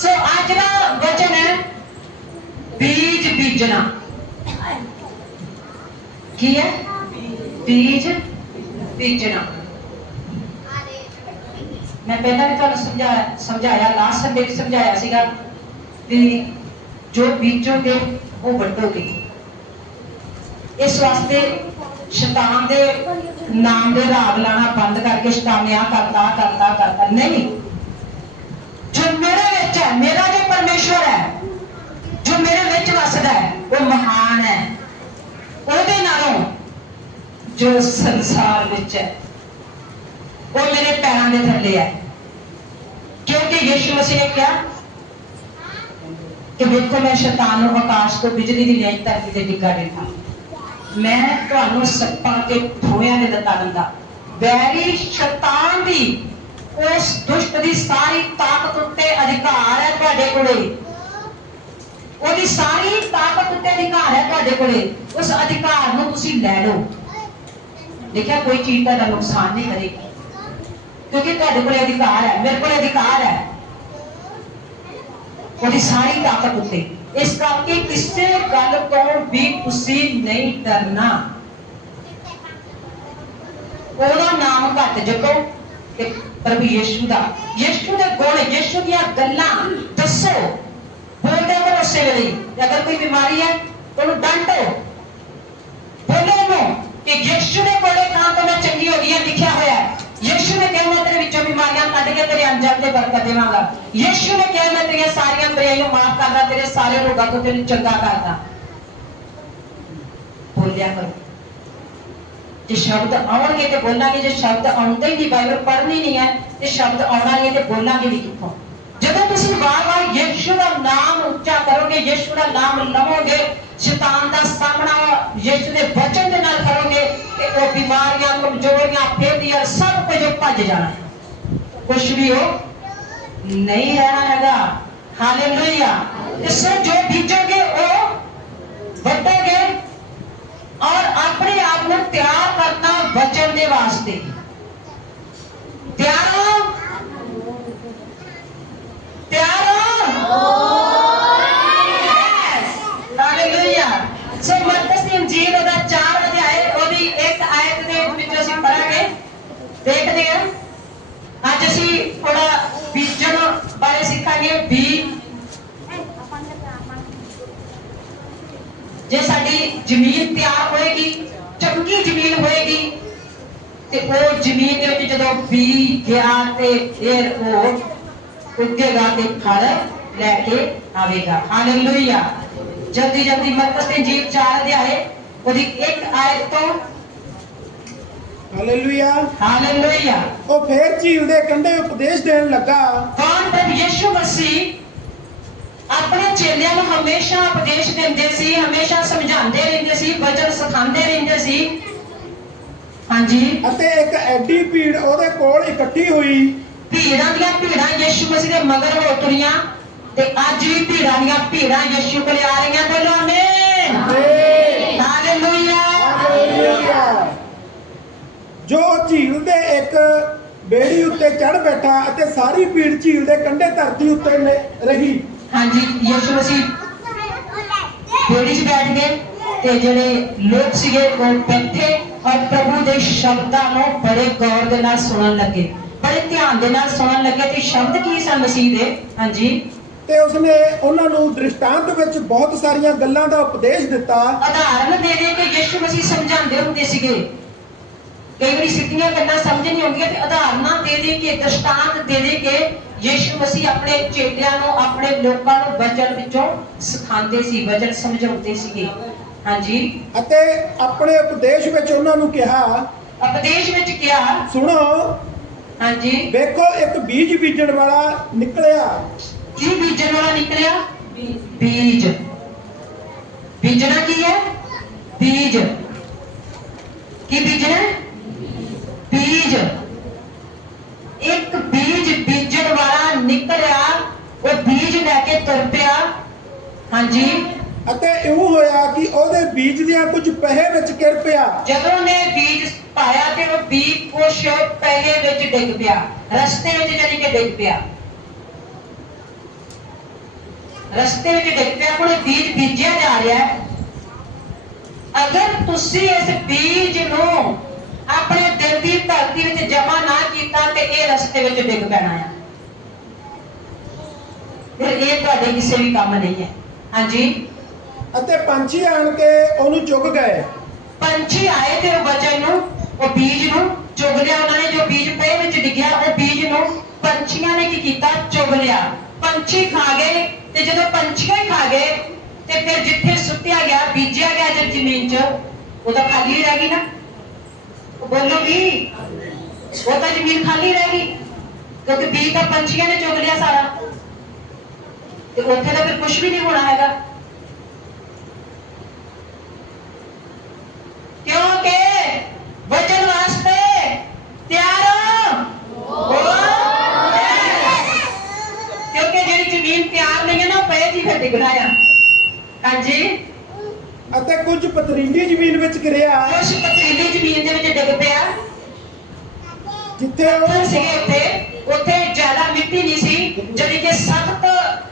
ਸੋ ਅੱਜ ਦਾ ਵਚਨ ਹੈ ਬੀਜ ਬੀਜਣਾ। ਕੀ ਹੈ? ਬੀਜ ਬੀਜਣਾ। ਮੈਂ ਪਹਿਲਾਂ ਵੀ ਤੁਹਾਨੂੰ ਸਮਝਾਇਆ ਸਮਝਾਇਆ ਲਾਸਟ ਸੰਡੇ ਵੀ ਸਮਝਾਇਆ ਸੀਗਾ ਕਿ ਜੋ ਬੀਜੋਗੇ ਉਹ ਵੱਢੋਗੇ। ਇਸ ਵਾਸਤੇ ਸ਼ੈਤਾਨ ਦੇ ਨਾਮ ਦੇ ਰਾਗ ਲਾਣਾ ਬੰਦ ਕਰਕੇ ਸ਼ੈਤਾਨ ਨੇ ਆ ਕਰਤਾ ਕਰਤਾ, ਆਹ ਕਰਤਾ। ਨਹੀਂ ਮੇਰੇ ਵਿੱਚ ਹੈ ਮੇਰਾ ਜੋ ਪਰਮੇਸ਼ਵਰ ਹੈ ਜੋ ਮੇਰੇ ਵਿੱਚ ਵਸਦਾ ਹੈ ਉਹ ਮਹਾਨ ਹੈ ਉਹਦੇ ਨਾਲੋਂ ਜੋ ਸੰਸਾਰ ਵਿੱਚ ਹੈ ਉਹ ਮੇਰੇ ਪੈਰਾਂ ਦੇ ਥੱਲੇ ਹੈ ਕਿਉਂਕਿ ਯਿਸੂ ਮਸੀਹ ਨੇ ਕਿਹਾ ਕਿ ਵੇਖੋ ਮੈਂ ਸ਼ੈਤਾਨ ਨੂੰ ਆਕਾਸ਼ ਤੋਂ ਬਿਜਲੀ ਦੀ ਨਿਆਈ ਧਰਤੀ ਤੇ ਡਿੱਗਾ ਦਿੱਤਾ ਮੈਂ ਤੁਹਾਨੂੰ ਸੱਪਾਂ ਤੇ ਠੋਇਆਂ ਦੇ ਦਿੱਤਾ ਦਿੰਦਾ ਵੈਰੀ ਸ਼ੈਤਾਨ ਦੀ ਉਸ ਦੁਸ਼ਟ ਦੀ ਸਾਰੀ ਤਾਕਤ ਉੱਤੇ ਅਧਿਕਾਰ ਹੈ ਤੁਹਾਡੇ ਕੋਲੇ। ਉਹਦੀ ਸਾਰੀ ਤਾਕਤ ਉੱਤੇ ਅਧਿਕਾਰ ਹੈ ਤੁਹਾਡੇ ਕੋਲੇ। ਉਸ ਅਧਿਕਾਰ ਨੂੰ ਤੁਸੀਂ ਲੈ ਲਓ। ਦੇਖਿਆ, ਕੋਈ ਚੀਜ਼ ਦਾ ਨੁਕਸਾਨ ਨਹੀਂ ਕਰੇਗੀ ਕਿਉਂਕਿ ਤੁਹਾਡੇ ਕੋਲ ਅਧਿਕਾਰ ਹੈ, ਮੇਰੇ ਕੋਲ ਅਧਿਕਾਰ ਹੈ। ਉਹਦੀ ਸਾਰੀ ਤਾਕਤ ਉੱਤੇ। ਇਸ ਕਰਕੇ ਕਿਸੇ ਗੱਲ ਤੋਂ ਵੀ ਤੁਸੀਂ ਨਹੀਂ ਡਰਨਾ। ਉਹਦਾ ਨਾਮ ਘੱਟ ਜਪੋ। ਤੇ ਪ੍ਰਭੂ ਯਿਸੂ ਦਾ ਯਿਸੂ ਦੇ ਗੁਣ ਯਿਸੂ ਦੀਆਂ ਗੱਲਾਂ ਦੱਸੋ ਬੋਲਦੇ ਕਰੋ ਉਸੇ ਵੇਲੇ ਤੇ ਅਗਰ ਕੋਈ ਬਿਮਾਰੀ ਹੈ ਤਾਂ ਉਹਨੂੰ ਡਾਂਟੋ ਬੋਲੋ ਨੂੰ ਕਿ ਯਿਸੂ ਦੇ ਕੋਲੇ ਕਾਂ ਤੋਂ ਮੈਂ ਚੰਗੀ ਹੋ ਗਈ ਹਾਂ ਲਿਖਿਆ ਹੋਇਆ ਹੈ ਯਿਸੂ ਨੇ ਕਿਹਾ ਮੈਂ ਤੇਰੇ ਵਿੱਚੋਂ ਬਿਮਾਰੀਆਂ ਕੱਢ ਕੇ ਤੇਰੇ ਅੰਜਮ ਦੇ ਬਰਕਤ ਦੇਵਾਂਗਾ ਯਿਸੂ ਨੇ ਕਿਹਾ ਮੈਂ ਤੇਰੀਆਂ ਸਾਰੀਆਂ ਬੁਰਾਈਆਂ ਨੂੰ ਮਾਫ ਕਰਦਾ ਤੇਰੇ ਸਾਰੇ ਰੋਗਾਂ ਤੋਂ ਤੈਨੂੰ ਚੰਗਾ ਕਰਦਾ ਬੋਲਿਆ ਕਰੋ ਜੇ ਸ਼ਬਦ ਆਉਣਗੇ ਤੇ ਬੋਲਾਂਗੇ, ਜੇ ਸ਼ਬਦ ਆਉਂਦੇ ਹੀ ਨਹੀਂ, ਬਾਈਬਲ ਪੜ੍ਹਨੀ ਨਹੀਂ ਹੈ, ਤੇ ਸ਼ਬਦ ਆਉਣਾ ਨਹੀਂ ਤੇ ਬੋਲਾਂਗੇ ਵੀ ਕਿੱਥੋਂ? ਜਦੋਂ ਤੁਸੀਂ ਵਾਰ-ਵਾਰ ਯਿਸੂ ਦਾ ਨਾਮ ਉੱਚਾ ਕਰੋਗੇ, ਯਿਸੂ ਦਾ ਨਾਮ ਲਵੋਗੇ, ਸ਼ੈਤਾਨ ਦਾ ਸਾਹਮਣਾ ਯਿਸੂ ਦੇ ਵਚਨ ਦੇ ਨਾਲ ਕਰੋਗੇ, ਤੇ ਉਹ ਬਿਮਾਰੀਆਂ, ਕਮਜ਼ੋਰੀਆਂ ਫੇਰੀਆਂ ਸਭ ਕੁਝ ਭੱਜ ਜਾਣਾ। ਕੁਝ ਵੀ ਉਹ ਨਹੀਂ ਰਹਿਣਾ ਹੈਗਾ। ਹਾਲੇਲੂਇਆ। ਇਸ ਜੋ ਬੀਜੋਗੇ, ਉਹ ਵੱਢੋਗੇ। ਔਰ ਆਪਣੇ ਆਪ ਨੂੰ ਤਿਆਰ ਕਰਨਾ ਵਚਨ ਦੇ ਵਾਸਤੇ। ਤਿਆਰ ਹੋ। ਤਿਆਰ ਹੋ ਹਾਲੇਲੂਇਆ ਸੋ ਮਰਕਸ ਦੀ ਇੰਜੀਲ ਉਹਦਾ 4 ਅਧਿਆਏ ਉਹਦੀ ਇੱਕ ਆਇਤ ਦੇ ਵਿੱਚ ਅਸੀਂ ਪੜਾਂਗੇ ਦੇਖਦੇ ਹਾਂ ਅੱਜ ਅਸੀਂ ਥੋੜਾ ਬੀਜਣ ਬਾਰੇ ਸਿੱਖਾਂਗੇ ਬੀ ਜੇ ਸਾਡੀ ਜ਼ਮੀਨ ਤਿਆਰ ਹੋਏਗੀ ਚੰਗੀ ਜ਼ਮੀਨ ਹੋਏਗੀ ਤੇ ਉਹ ਜ਼ਮੀਨ ਦੇ ਵਿੱਚ ਜਦੋਂ ਬੀ ਗਿਆ ਤੇ ਫਿਰ ਉਹ ਉੱਗੇਗਾ ਤੇ ਫਲ ਲੈ ਕੇ ਆਵੇਗਾ। ਹਾਲੇਲੂਇਆ ਜਲਦੀ ਜਲਦੀ ਮਰਕਸ ਦੇ ਜੀਵ 4 ਅਧਿਆਏ ਉਹਦੀ ਇੱਕ ਆਇਤ ਤੋਂ ਹਾਲੇਲੂਇਆ ਹਾਲੇਲੂਇਆ ਉਹ ਫੇਰ ਝੀਲ ਦੇ ਕੰਢੇ ਉਪਦੇਸ਼ ਦੇਣ ਲੱਗਾ। ਕੌਣ ਪ੍ਰਭੂ ਯਿਸੂ ਮਸੀਹ ਆਪਣੇ ਚੇਲਿਆਂ ਨੂੰ ਹਮੇਸ਼ਾ ਉਪਦੇਸ਼ ਦਿੰਦੇ ਸੀ ਹਮੇਸ਼ਾ ਸਮਝਾਉਂਦੇ ਰਹਿੰਦੇ ਸੀ ਵਚਨ ਸਿਖਾਉਂਦੇ ਰਹਿੰਦੇ ਸੀ। ਹਾਂਜੀ। ਅਤੇ ਇੱਕ ਐਡੀ ਭੀੜ ਉਹਦੇ ਕੋਲ ਇਕੱਠੀ ਹੋਈ। ਭੀੜਾਂ ਦੀਆਂ ਭੀੜਾਂ ਯਿਸੂ ਮਸੀਹ ਦੇ ਮਗਰ ਹੋ ਤੁਰੀਆਂ ਤੇ ਅੱਜ ਵੀ ਭੀੜਾਂ ਦੀਆਂ ਭੀੜਾਂ ਯਿਸੂ ਕੋਲ ਆ ਰਹੀਆਂ ਬੋਲੋ ਆਮੀਨ। ਆਮੀਨ। ਹਾਲੇਲੂਇਆ। ਹਾਲੇਲੂਇਆ। ਜੋ ਝੀਲ ਦੇ ਇੱਕ ਬੇੜੀ ਉੱਤੇ ਚੜ ਬੈਠਾ ਅਤੇ ਸਾਰੀ ਭੀੜ ਝੀਲ ਦੇ ਕੰਢੇ ਧਰਤੀ ਉੱਤੇ ਰਹੀ। ਹਾਂਜੀ ਯਿਸੂ ਮਸੀਹ ਬੇੜੀ 'ਚ ਬੈਠ ਗਏ ਤੇ ਜਿਹੜੇ ਲੋਕ ਸੀਗੇ ਉਹ ਬੈਠੇ। ਔਰ ਪ੍ਰਭੂ ਦੇ ਸ਼ਬਦਾਂ ਨੂੰ ਬੜੇ ਗੌਰ ਦੇ ਨਾਲ ਸੁਣਨ ਲੱਗੇ। ਬੜੇ ਧਿਆਨ ਦੇ ਨਾਲ ਸੁਣਨ ਲੱਗੇ ਤੇ ਸ਼ਬਦ ਕੀ ਸਨ ਮਸੀਹ ਦੇ? ਹਾਂਜੀ। ਤੇ ਉਸਨੇ ਉਹਨਾਂ ਨੂੰ ਦ੍ਰਿਸ਼ਟਾਂਤ ਵਿੱਚ ਬਹੁਤ ਸਾਰੀਆਂ ਗੱਲਾਂ ਦਾ ਉਪਦੇਸ਼ ਦਿੱਤਾ। ਉਦਾਹਰਨ ਦੇ ਦੇ ਕੇ ਯਿਸੂ ਮਸੀਹ ਸਮਝਾਉਂਦੇ ਹੁੰਦੇ ਸੀਗੇ। ਕਈ ਵਾਰੀ ਸਿੱਧੀਆਂ ਗੱਲਾਂ ਸਮਝ ਨਹੀਂ ਆਉਂਦੀਆਂ ਤੇ ਉਦਾਹਰਨਾਂ ਦੇ ਦੇ ਕੇ ਦ੍ਰਿਸ਼ਟਾਂਤ ਦੇ ਦੇ ਕੇ ਯਿਸੂ ਮਸੀਹ ਆਪਣੇ ਚੇਲਿਆਂ ਨੂੰ ਆਪਣੇ ਲੋਕਾਂ ਨੂੰ ਵਚਨ ਵਿੱਚੋਂ ਸਿਖਾਉਂਦੇ ਸੀ ਵਚਨ ਸਮਝਾਉਂਦੇ ਸੀਗੇ। ਹਾਂਜੀ। ਅਤੇ ਆਪਣੇ ਉਪਦੇਸ਼ ਵਿੱਚ ਉਹਨਾਂ ਨੂੰ ਕਿਹਾ ਉਪਦੇਸ਼ ਵਿੱਚ ਕਿਹਾ ਸੁਣੋ। ਹਾਂਜੀ। ਵੇਖੋ ਇੱਕ ਬੀਜ ਬੀਜਣ ਵਾਲਾ ਨਿਕਲਿਆ। ਕੀ ਬੀਜਣ ਵਾਲਾ ਨਿਕਲਿਆ? ਬੀਜ। ਬੀਜਣਾ ਕੀ ਹੈ? ਬੀਜ। ਕੀ ਬੀਜਣਾ ਹੈ? ਬੀਜ। ਇੱਕ ਬੀਜ ਬੀਜਣ ਵਾਲਾ ਨਿਕਲਿਆ ਉਹ ਬੀਜ ਲੈ ਕੇ ਤੁਰ ਪਿਆ। ਹਾਂਜੀ। ਅਤੇ ਇਉਂ ਹੋਇਆ ਕਿ ਉਹਦੇ ਬੀਜ ਦੀਆਂ ਕੁਝ ਪਹਿੇ ਵਿੱਚ ਕਿਰ ਪਿਆ। ਜਦੋਂ ਨੇ ਬੀਜ ਪਾਇਆ ਤੇ ਉਹ ਬੀਜ ਕੁਛ ਪਹਿਲੇ ਵਿੱਚ ਡਿੱਗ ਪਿਆ। ਰਸਤੇ ਵਿੱਚ ਜਾਨੀ ਕਿ ਡਿੱਗ ਪਿਆ। ਰਸਤੇ ਵਿੱਚ ਡਿੱਗ ਪਿਆ, ਹੁਣ ਬੀਜ ਬੀਜਿਆ ਜਾ ਰਿਹਾ ਹੈ। ਅਗਰ ਤੁਸੀਂ ਇਸ ਬੀਜ ਨੂੰ ਆਪਣੇ ਦਿਲ ਦੀ ਧਰਤੀ ਵਿੱਚ ਜਮਾ ਨਾ ਕੀਤਾ ਤੇ ਇਹ ਰਸਤੇ ਵਿੱਚ ਡਿੱਗ ਪੈਣਾ ਹੈ। ਫਿਰ ਇਹ ਤੁਹਾਡੇ ਕਿਸੇ ਵੀ ਕੰਮ ਨਹੀਂ ਹੈ। ਹਾਂਜੀ? ਅਤੇ ਪੰਛੀ ਆਣ ਕੇ ਉਹਨੂੰ ਚੁੱਕ ਗਏ। ਪੰਛੀ ਆਏ ਤੇ ਉਹ ਵਚਨ ਨੂੰ, ਉਹ ਬੀਜ ਨੂੰ ਚੁਗ ਲਿਆ। ਉਹਨਾਂ ਨੇ ਜੋ ਬੀਜ ਪਏ ਵਿੱਚ ਡਿੱਗਿਆ, ਉਹ ਬੀਜ ਨੂੰ ਪੰਛੀਆਂ ਨੇ ਕੀ ਕੀਤਾ? ਚੁਗ ਲਿਆ। ਪੰਛੀ ਖਾ ਗਏ ਤੇ ਜਦੋਂ ਪੰਛੀਆਂ ਹੀ ਖਾ ਗਏ, ਤੇ ਫਿਰ ਜਿੱਥੇ ਸੁੱਟਿਆ ਗਿਆ, ਬੀਜਿਆ ਗਿਆ ਜਦ ਜ਼ਮੀਨ 'ਚ, ਉਹ ਤਾਂ ਖਾਲੀ ਰਹਿ ਗਈ ਨਾ। ਉਹ ਬੋਲੋਗੀ ਉਹ ਤਾਂ ਜ਼ਮੀਨ ਖਾਲੀ ਰਹਿ ਗਈ। ਕਿਉਂਕਿ ਬੀਜ ਤਾਂ ਪੰਛੀਆਂ ਨੇ ਚੁਗ ਲਿਆ ਸਾਰਾ। ਤੇ ਉੱਥੇ ਤਾਂ ਫਿਰ ਕੁਝ ਵੀ ਨਹੀਂ ਹੋਣਾ ਹੈਗਾ। ਕਿਉਂਕਿ ਵਚਨ ਵਾਸਤੇ ਤਿਆਰ ਹੋ। ਕਿਉਂਕਿ ਜਿਹੜੀ ਜ਼ਮੀਨ ਤਿਆਰ ਨਹੀਂ ਹੈ ਨਾ ਪਏ ਜੀ ਫਿਰ ਡਿੱਗਣਾ ਆ। ਹਾਂਜੀ। ਅਤੇ ਕੁਝ ਪਥਰੀਲੀ ਜ਼ਮੀਨ ਵਿੱਚ ਗਿਰਿਆ। ਕੁਛ ਪਥਰੀਲੀ ਜ਼ਮੀਨ ਦੇ ਵਿੱਚ ਡਿੱਗ ਪਿਆ। ਜਿੱਥੇ ਉਹ ਸੀਗੇ ਉੱਥੇ। ਉੱਥੇ ਜ਼ਿਆਦਾ ਮਿੱਟੀ ਨਹੀਂ ਸੀ ਜਿਹੜੀ ਕਿ ਸਖਤ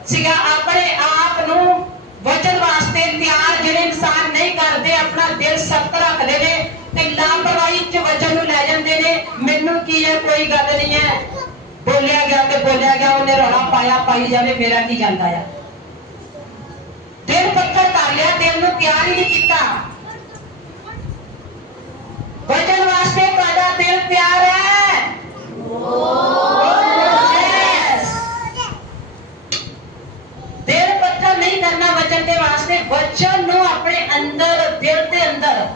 ਸੀਗਾ ਆਪਣੇ ਆਪ ਨੂੰ ਵਚਨ ਵਾਸਤੇ ਤਿਆਰ ਜਿਹੜੇ ਇਨਸਾਨ ਨਹੀਂ ਕਰਦੇ ਆਪਣਾ ਦਿਲ ਸਖਤ ਰੱਖਦੇ ਨੇ ਤੇ ਲਾਪਰਵਾਹੀ ਚ ਵਚਨ ਨੂੰ ਲੈ ਜਾਂਦੇ ਨੇ। ਮੈਨੂੰ ਕੀ ਹੈ, ਕੋਈ ਗੱਲ ਨਹੀਂ ਹੈ। ਬੋਲਿਆ ਗਿਆ ਤੇ ਬੋਲਿਆ ਗਿਆ, ਉਹਨੇ ਰੌਲਾ ਪਾਇਆ, ਪਾਈ ਜਾਵੇ, ਮੇਰਾ ਕੀ ਜਾਂਦਾ ਆ। ਦਿਲ ਪੱਥਰ ਕਰ ਲਿਆ, ਦਿਲ ਨੂੰ ਤਿਆਰ ਹੀ ਨਹੀਂ ਕੀਤਾ। ਵਚਨ ਵਾਸਤੇ ਤੁਹਾਡਾ ਦਿਲ ਤਿਆਰ ਹੈ। Yes. ਦਿਲ ਪੱਥਰ ਨਹੀਂ ਕਰਨਾ ਵਚਨ ਦੇ ਵਾਸਤੇ ਵਚਨ ਨੂੰ ਆਪਣੇ ਅੰਦਰ ਦਿਲ ਦੇ ਅੰਦਰ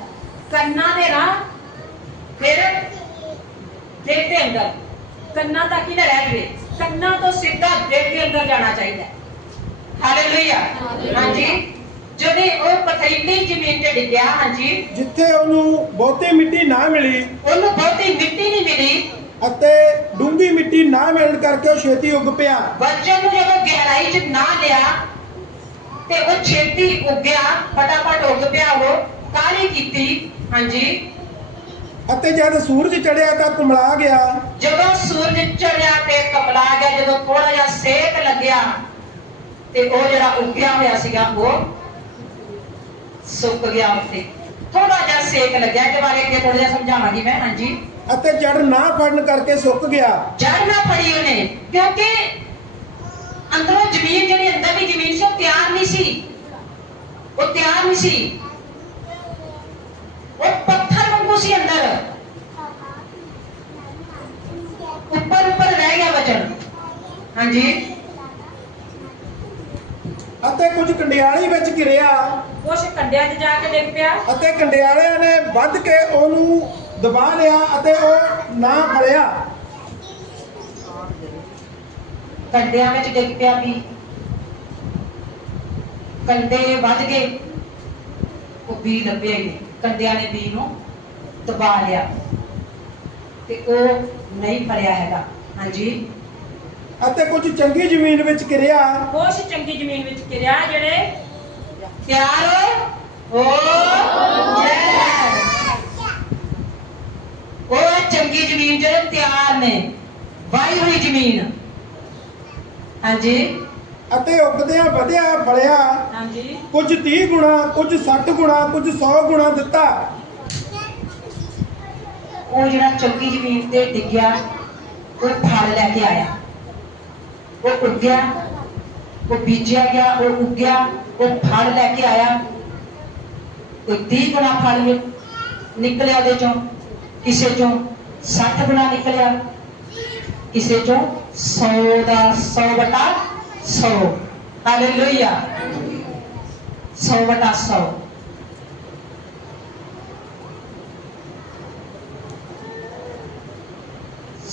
ਕੰਨਾਂ ਦੇ ਰਾਹ ਫਿਰ ਦਿਲ ਦੇ ਅੰਦਰ। ਕੰਨਾਂ ਤੱਕ ਹੀ ਨਾ ਰਹਿ ਜਵੇ। ਕੰਨਾਂ ਤੋਂ ਸਿੱਧਾ ਦਿਲ ਦੇ ਅੰਦਰ ਜਾਣਾ ਚਾਹੀਦਾ। ਹੈ ਹਾਲੇਲੂਇਆ ਹਾਂਜੀ। ਜਦੋਂ ਉਹ ਪਥਰੀਲੀ ਜ਼ਮੀਨ ਤੇ ਡਿੱਗਿਆ ਹਾਂਜੀ। ਜਿੱਥੇ ਉਹਨੂੰ ਬਹੁਤੀ ਮਿੱਟੀ ਨਾ ਮਿਲੀ ਉਹਨੂੰ ਬਹੁਤੀ ਮਿੱਟੀ ਨਹੀਂ ਮਿਲੀ। ਅਤੇ ਡੂੰਗੀ ਮਿੱਟੀ ਨਾ ਮਿਲਣ ਕਰਕੇ ਉਹ ਛੇਤੀ ਉੱਗ ਪਿਆ। ਵਚਨ ਨੂੰ ਜਦੋਂ ਗਹਿਰਾਈ 'ਚ ਨਾ ਲਿਆ ਤੇ ਉਹ ਛੇਤੀ ਉੱਗਿਆ ਫਟਾਫਟ ਉੱਗ ਪਿਆ ਉਹ। ਕਾਹਲੀ ਕੀਤੀ? ਹਾਂਜੀ। ਅਤੇ ਜਦ ਸੂਰਜ ਚੜਿਆ ਤਾਂ ਕੁਮਲਾ ਗਿਆ। ਜਦੋਂ ਸੂਰਜ ਚੜਿਆ ਤੇ ਕਮਲਾ ਗਿਆ ਜਦੋਂ ਥੋੜਾ ਜਿਹਾ ਸੇਕ ਲੱਗਿਆ ਤੇ ਉਹ ਜਿਹੜਾ ਉੱਗਿਆ ਹੋਇਆ ਸੀਗਾ ਉਹ ਸੁੱਕ ਗਿਆ ਉੱਤੇ। ਥੋੜਾ ਜਿਹਾ ਸੇਕ ਲੱਗਿਆ ਇਹਦੇ ਬਾਰੇ ਅੱਗੇ ਥੋੜਾ ਜਿਹਾ ਸਮਝਾਵਾਂਗੀ ਮੈਂ ਹਾਂਜੀ। ਅਤੇ ਜੜ ਨਾ ਫੜਨ ਕਰਕੇ ਸੁੱਕ ਗਿਆ। ਜੜ ਨਾ ਫੜੀ ਉਹਨੇ ਕਿਉਂਕਿ ਅੰਦਰੋਂ ਜ਼ਮੀਨ ਜਿਹੜੀ ਅੰਦਰ ਦੀ ਜ਼ਮੀਨ ਸੀ ਉਹ ਤਿਆਰ ਨਹੀਂ ਸੀ। ਉਹ ਤਿਆਰ ਨਹੀਂ ਸੀ। ਪੱਥਰ ਵਾਂਗੂ ਸੀ ਅੰਦਰ? ਉੱਪਰ ਉੱਪਰ ਰਹਿ ਗਿਆ ਵਚਨ। ਹਾਂਜੀ। ਅਤੇ ਕੁਝ ਕੰਡਿਆਲੀ ਵਿੱਚ ਗਿਰਿਆ ਕੁਛ ਕੰਡਿਆਂ 'ਚ ਜਾ ਕੇ ਡਿੱਗ ਪਿਆ। ਅਤੇ ਕੰਡਿਆਲਿਆਂ ਨੇ ਵੱਧ ਕੇ ਉਹਨੂੰ ਦਬਾ ਲਿਆ ਅਤੇ ਉਹ ਨਾ ਫੜਿਆ। ਕੰਡਿਆਂ ਵਿੱਚ ਡਿੱਗ ਪਿਆ ਵੀ। ਕੰਡੇ ਵੱਧ ਗਏ। ਉਹ ਬੀ ਲੱਭਿਆ ਹੀ ਨਹੀਂ ਕੰਡਿਆਂ ਨੇ ਬੀ ਨੂੰ ਦਬਾ ਲਿਆ। ਤੇ ਉਹ ਨਹੀਂ ਫੜਿਆ ਹੈਗਾ। ਹਾਂਜੀ। ਅਤੇ ਕੁਝ ਚੰਗੀ ਜ਼ਮੀਨ ਵਿੱਚ ਗਿਰਿਆ। ਕੁਛ ਚੰਗੀ ਜ਼ਮੀਨ ਵਿੱਚ ਗਿਰਿਆ ਜਿਹੜੇ ਪਿਆਰ ਹੋ। ਉਹ ਚੰਗੀ ਜ਼ਮੀਨ ਜਿਹੜੇ ਤਿਆਰ ਨੇ। ਵਾਈ ਹੋਈ ਜ਼ਮੀਨ। ਹਾਂਜੀ। ਅਤੇ ਉਗਦਿਆਂ ਵਧਿਆ ਫਲਿਆ। ਹਾਂਜੀ। ਕੁਝ 30 ਗੁਣਾ ਕੁਝ 60 ਗੁਣਾ ਕੁਝ 100 ਗੁਣਾ ਦਿੱਤਾ। ਉਹ ਜਿਹੜਾ ਚੰਗੀ ਜ਼ਮੀਨ ਤੇ ਡਿੱਗਿਆ, ਉਹ ਫਲ ਲੈ ਕੇ ਆਇਆ। ਉਹ ਉੱਗਿਆ, ਉਹ ਬੀਜਿਆ ਗਿਆ, ਉਹ ਉੱਗਿਆ, ਉਹ ਫਲ ਲੈ ਕੇ ਆਇਆ। ਕੋਈ 30 ਗੁਣਾ ਫਲ ਨਿ- ਨਿਕਲਿਆ ਉਹਦੇ ਚੋਂ। ਕਿਸੇ ਚੋਂ 60 ਗੁਣਾ ਨਿਕਲਿਆ। ਕਿਸੇ ਚੋਂ 100 ਦਾ 100 ਬਟਾ 100 ਹਾਲੇਲੂਇਆ 100 ਬਟਾ 100